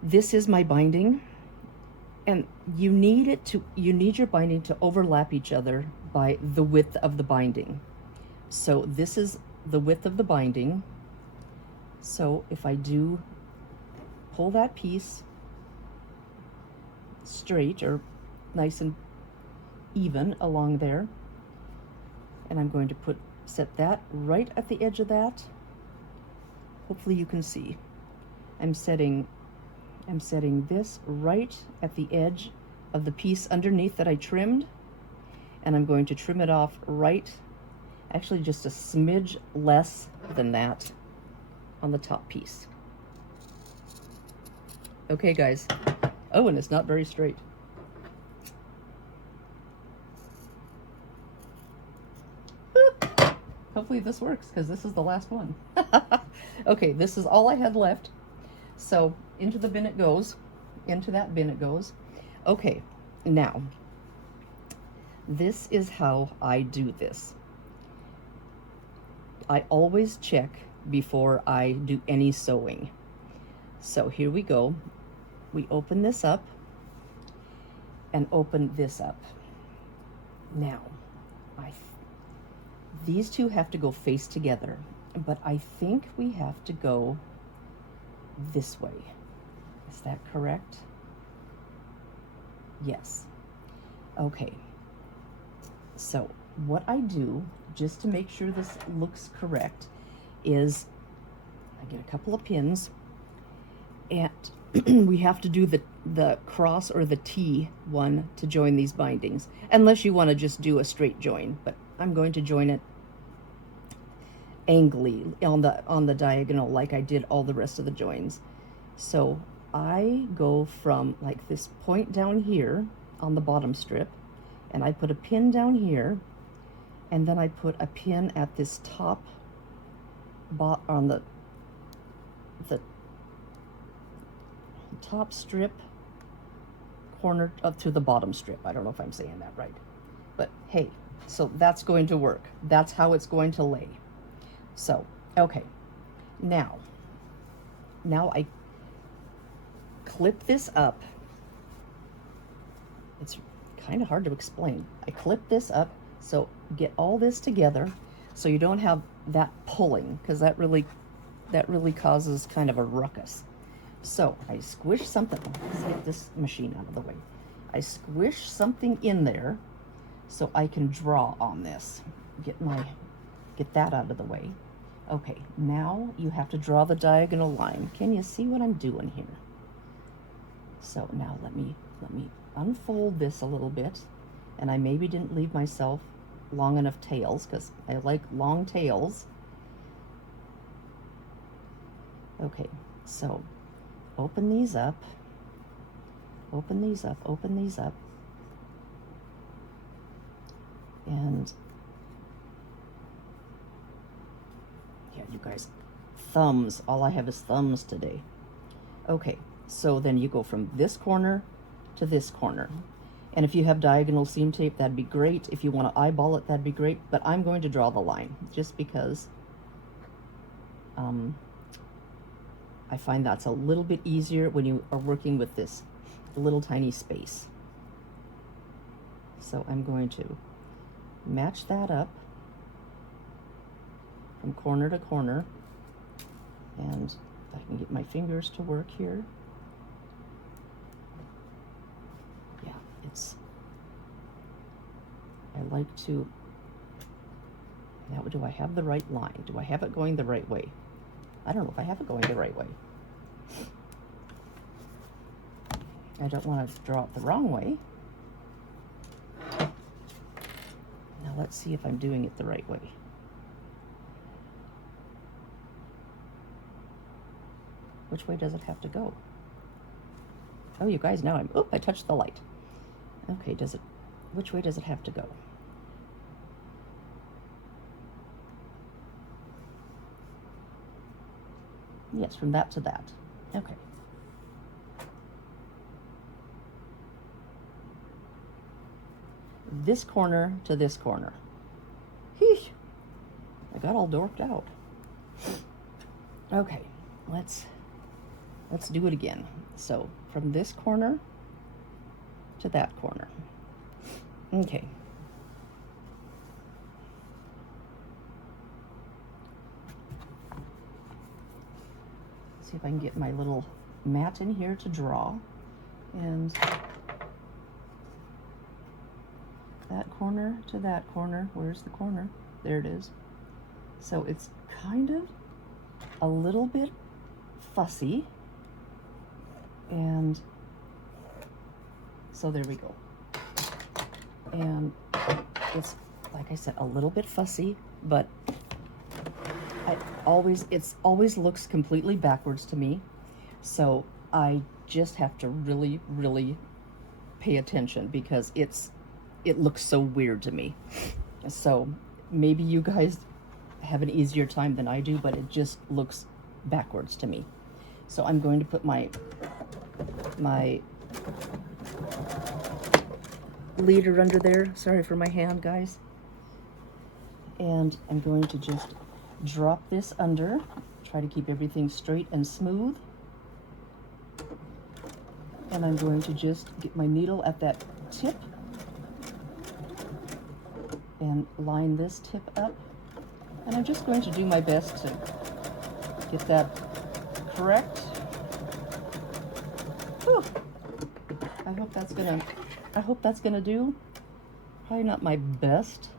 this is my binding, and you need your binding to overlap each other by the width of the binding. So this is the width of the binding. So if I do pull that piece straight or nice and even along there, and I'm going to set that right at the edge of that. Hopefully you can see. I'm setting this right at the edge of the piece underneath that I trimmed, and I'm going to trim it off right, actually just a smidge less than that on the top piece. Okay, guys. Oh, and it's not very straight. Hopefully this works, because this is the last one. Okay, this is all I had left. So into the bin it goes. Into that bin it goes. Okay, now, this is how I do this. I always check before I do any sewing. So here we go. We open this up and open this up. Now, these two have to go face together, but I think we have to go this way. Is that correct? Yes. Okay. So what I do, just to make sure this looks correct, is I get a couple of pins, and we have to do the cross or the T one to join these bindings, unless you want to just do a straight join, but I'm going to join it angly on the diagonal like I did all the rest of the joins. So I go from like this point down here on the bottom strip, and I put a pin down here, and then I put a pin at this top on the top strip corner up to the bottom strip. I don't know if I'm saying that right, but hey, so that's going to work. That's how it's going to lay. So, okay, now I clip this up. It's kind of hard to explain. I clip this up, so get all this together so you don't have that pulling, because that really causes kind of a ruckus. So I squish something. Let's get this machine out of the way. I squish something in there so I can draw on this. Get that out of the way. Okay, now you have to draw the diagonal line. Can you see what I'm doing here? So now let me unfold this a little bit, and I maybe didn't leave myself long enough tails, because I like long tails. Okay, so open these up, open these up, open these up, and yeah, you guys, thumbs, all I have is thumbs today. Okay, so then you go from this corner to this corner, and if you have diagonal seam tape, that'd be great. If you want to eyeball it, that'd be great, but I'm going to draw the line just because I find that's a little bit easier when you are working with this little tiny space. So I'm going to match that up from corner to corner, and I can get my fingers to work here. Yeah, I like to, now do I have the right line? Do I have it going the right way? I don't know if I have it going the right way. I don't want to draw it the wrong way. Now let's see if I'm doing it the right way. Which way does it have to go? Oh, you guys, now I'm, oop, I touched the light. Okay, which way does it have to go? Yes, from that to that. Okay. This corner to this corner. Heesh. I got all dorked out. Okay, let's do it again. So from this corner to that corner. Okay. See if I can get my little mat in here to draw. And that corner to that corner. Where's the corner? There it is. So it's kind of a little bit fussy. And so there we go. And it's, like I said, a little bit fussy, but it always looks completely backwards to me. So I just have to really, really pay attention because it looks so weird to me. So maybe you guys have an easier time than I do, but it just looks backwards to me. So I'm going to put my leader under there. Sorry for my hand, guys. And I'm going to just drop this under, try to keep everything straight and smooth. And I'm going to just get my needle at that tip and line this tip up. And I'm just going to do my best to get that correct. Whew. I hope that's gonna do. Probably not my best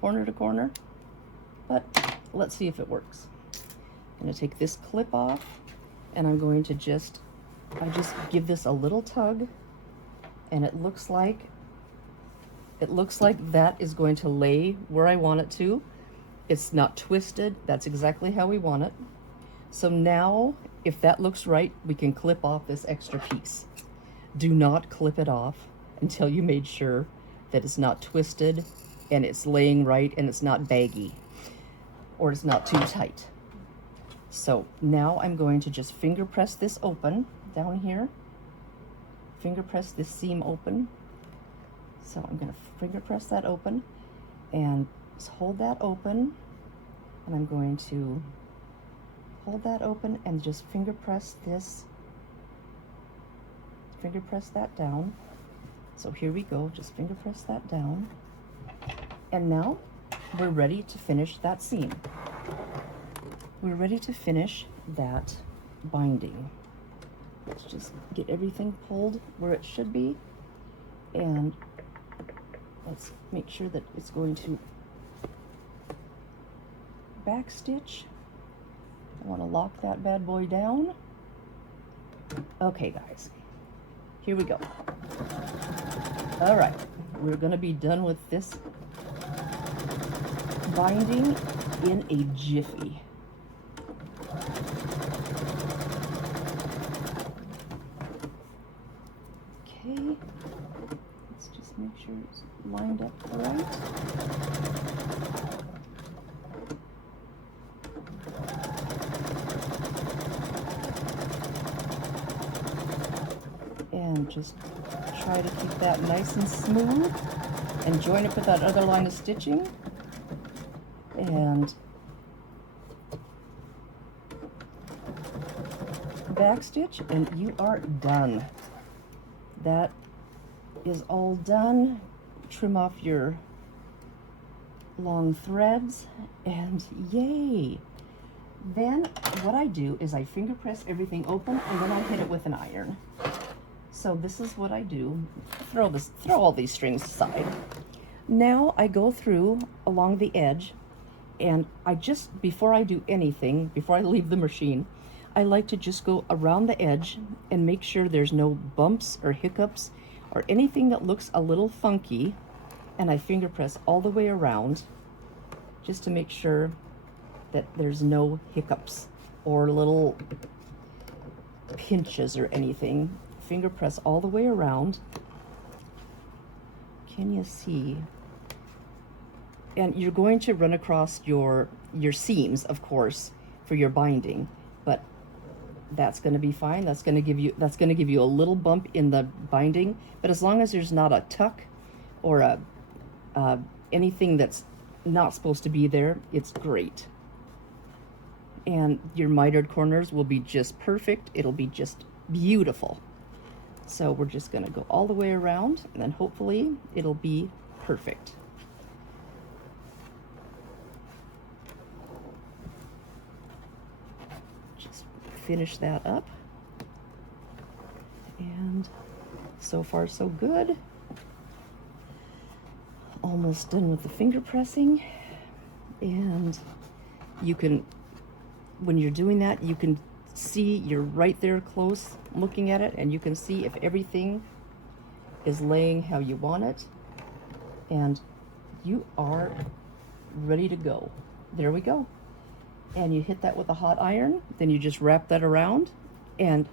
corner to corner, but let's see if it works. I'm gonna take this clip off and I'm going to I just give this a little tug, and it looks like that is going to lay where I want it to. It's not twisted. That's exactly how we want it. So now, if that looks right, we can clip off this extra piece. Do not clip it off until you made sure that it's not twisted and it's laying right and it's not baggy or it's not too tight. So now I'm going to just finger press this open down here. Finger press this seam open. So I'm going to finger press that open and just hold that open, and I'm going to hold that open and just finger press that down. So here we go, just finger press that down. And now we're ready to finish that seam. We're ready to finish that binding. Let's just get everything pulled where it should be, and let's make sure that it's going to back stitch. I want to lock that bad boy down. Okay, guys, here we go. All right, we're going to be done with this binding in a jiffy. Okay, let's just make sure it's lined up right. And just try to keep that nice and smooth and join up with that other line of stitching. And back stitch, and you are done. That is all done. Trim off your long threads, and yay! Then what I do is I finger press everything open, and then I hit it with an iron. So this is what I do. Throw all these strings aside. Now I go through along the edge, and I just, before I do anything, before I leave the machine, I like to just go around the edge and make sure there's no bumps or hiccups or anything that looks a little funky, and I finger press all the way around just to make sure that there's no hiccups or little pinches or anything. Finger press all the way around. Can you see? And you're going to run across your seams, of course, for your binding, but that's going to be fine. That's going to give you a little bump in the binding, but as long as there's not a tuck or a anything that's not supposed to be there, it's great. And your mitered corners will be just perfect. It'll be just beautiful. So we're just going to go all the way around, and then hopefully it'll be perfect. Just finish that up. And so far so good. Almost done with the finger pressing. And you can, when you're doing that, you can see you're right there close looking at it, and you can see if everything is laying how you want it, and you are ready to go. There we go. And you hit that with a hot iron, then you just wrap that around and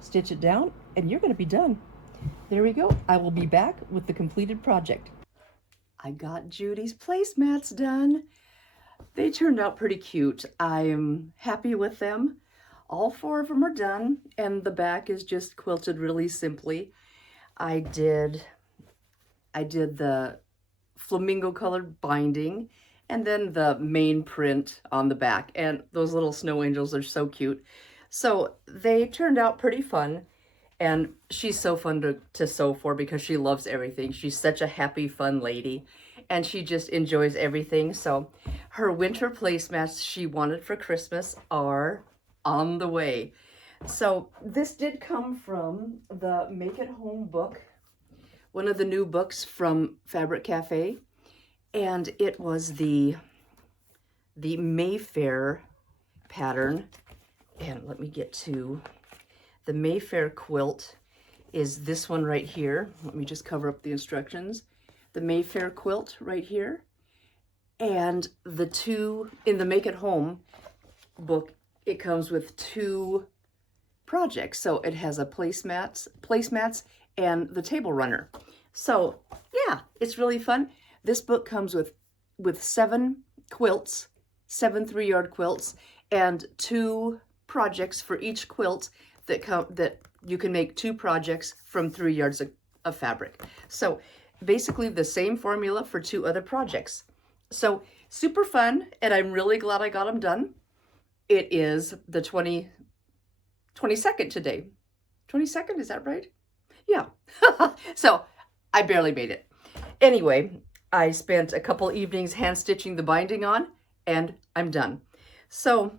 stitch it down, and you're going to be done. There we go. I will be back with the completed project. I got Judy's placemats done. They turned out pretty cute. I'm happy with them. All 4 of them are done, and the back is just quilted really simply. I did the flamingo colored binding, and then the main print on the back, and those little snow angels are so cute. So they turned out pretty fun, and she's so fun to sew for because she loves everything. She's such a happy, fun lady, and she just enjoys everything. So her winter placemats she wanted for Christmas are on the way. So this did come from the Make It Home book, one of the new books from Fabric Cafe, and it was the Mayfair pattern. And let me get to the Mayfair quilt is this one right here. Let me just cover up the instructions. The Mayfair quilt right here. And the 2 in the Make It Home book, it comes with 2 projects. So it has a placemats and the table runner. So yeah, it's really fun. This book comes with 7 quilts, 7 3-yard quilts, and 2 projects for each quilt that you can make 2 projects from 3 yards of fabric. So basically the same formula for 2 other projects. So super fun, and I'm really glad I got them done. It is the 22nd today. 22nd, is that right? Yeah. So I barely made it. Anyway, I spent a couple evenings hand stitching the binding on, and I'm done. So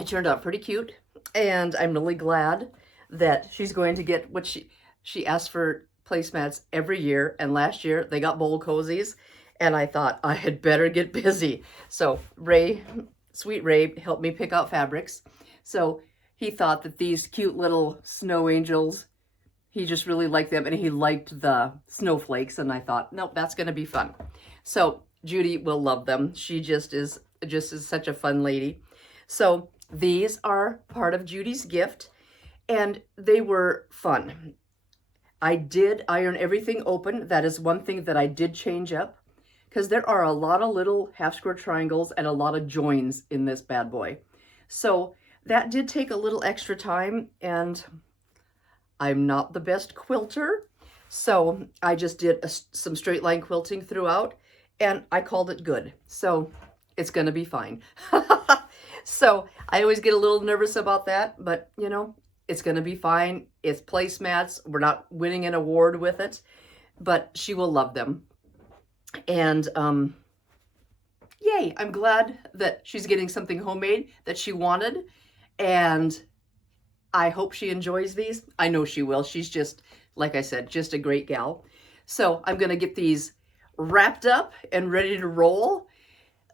it turned out pretty cute, and I'm really glad that she's going to get what she asked for placemats every year, and last year they got bowl cozies, and I thought I had better get busy. So Ray, sweet Ray, helped me pick out fabrics. So he thought that these cute little snow angels, he just really liked them, and he liked the snowflakes, and I thought, nope, that's going to be fun. So Judy will love them. She just is such a fun lady. So these are part of Judy's gift, and they were fun. I did iron everything open. That is one thing that I did change up, because there are a lot of little half square triangles and a lot of joins in this bad boy. So that did take a little extra time, and I'm not the best quilter, so I just did some straight line quilting throughout, and I called it good. So it's gonna be fine. So I always get a little nervous about that, but you know, it's gonna be fine. It's placemats. We're not winning an award with it, but she will love them. And yay, I'm glad that she's getting something homemade that she wanted, and I hope she enjoys these. I know she will. She's just, like I said, just a great gal. So I'm going to get these wrapped up and ready to roll.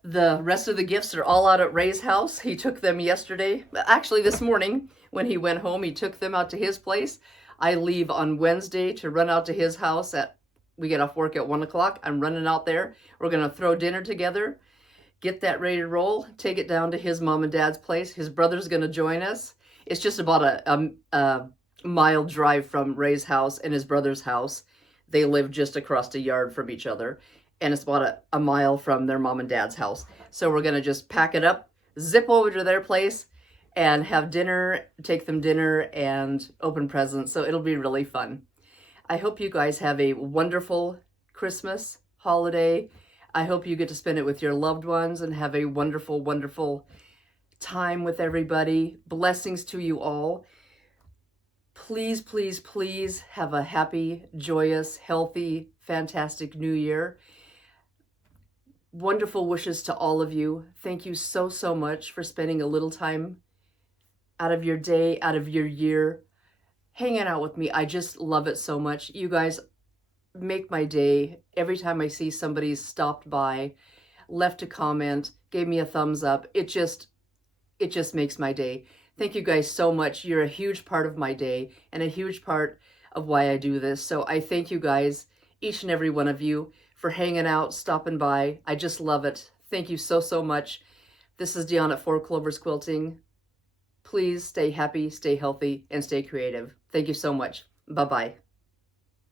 The rest of the gifts are all out at Ray's house. He took them yesterday. Actually, this morning when he went home, he took them out to his place. I leave on Wednesday to run out to his house we get off work at 1 o'clock. I'm running out there. We're going to throw dinner together, get that ready to roll, take it down to his mom and dad's place. His brother's going to join us. It's just about a mile drive from Ray's house and his brother's house. They live just across the yard from each other, and it's about a mile from their mom and dad's house. So we're going to just pack it up, zip over to their place, and have dinner, take them dinner, and open presents. So it'll be really fun. I hope you guys have a wonderful Christmas holiday. I hope you get to spend it with your loved ones and have a wonderful, wonderful time with everybody. Blessings to you all. Please, please, please have a happy, joyous, healthy, fantastic new year. Wonderful wishes to all of you. Thank you so, so much for spending a little time out of your day, out of your year, hanging out with me. I just love it so much. You guys make my day. Every time I see somebody stopped by, left a comment, gave me a thumbs up, it just makes my day. Thank you guys so much. You're a huge part of my day and a huge part of why I do this. So I thank you guys, each and every one of you, for hanging out, stopping by. I just love it. Thank you so, so much. This is Diahn at 4 Clovers Quilting. Please stay happy, stay healthy, and stay creative. Thank you so much. Bye-bye.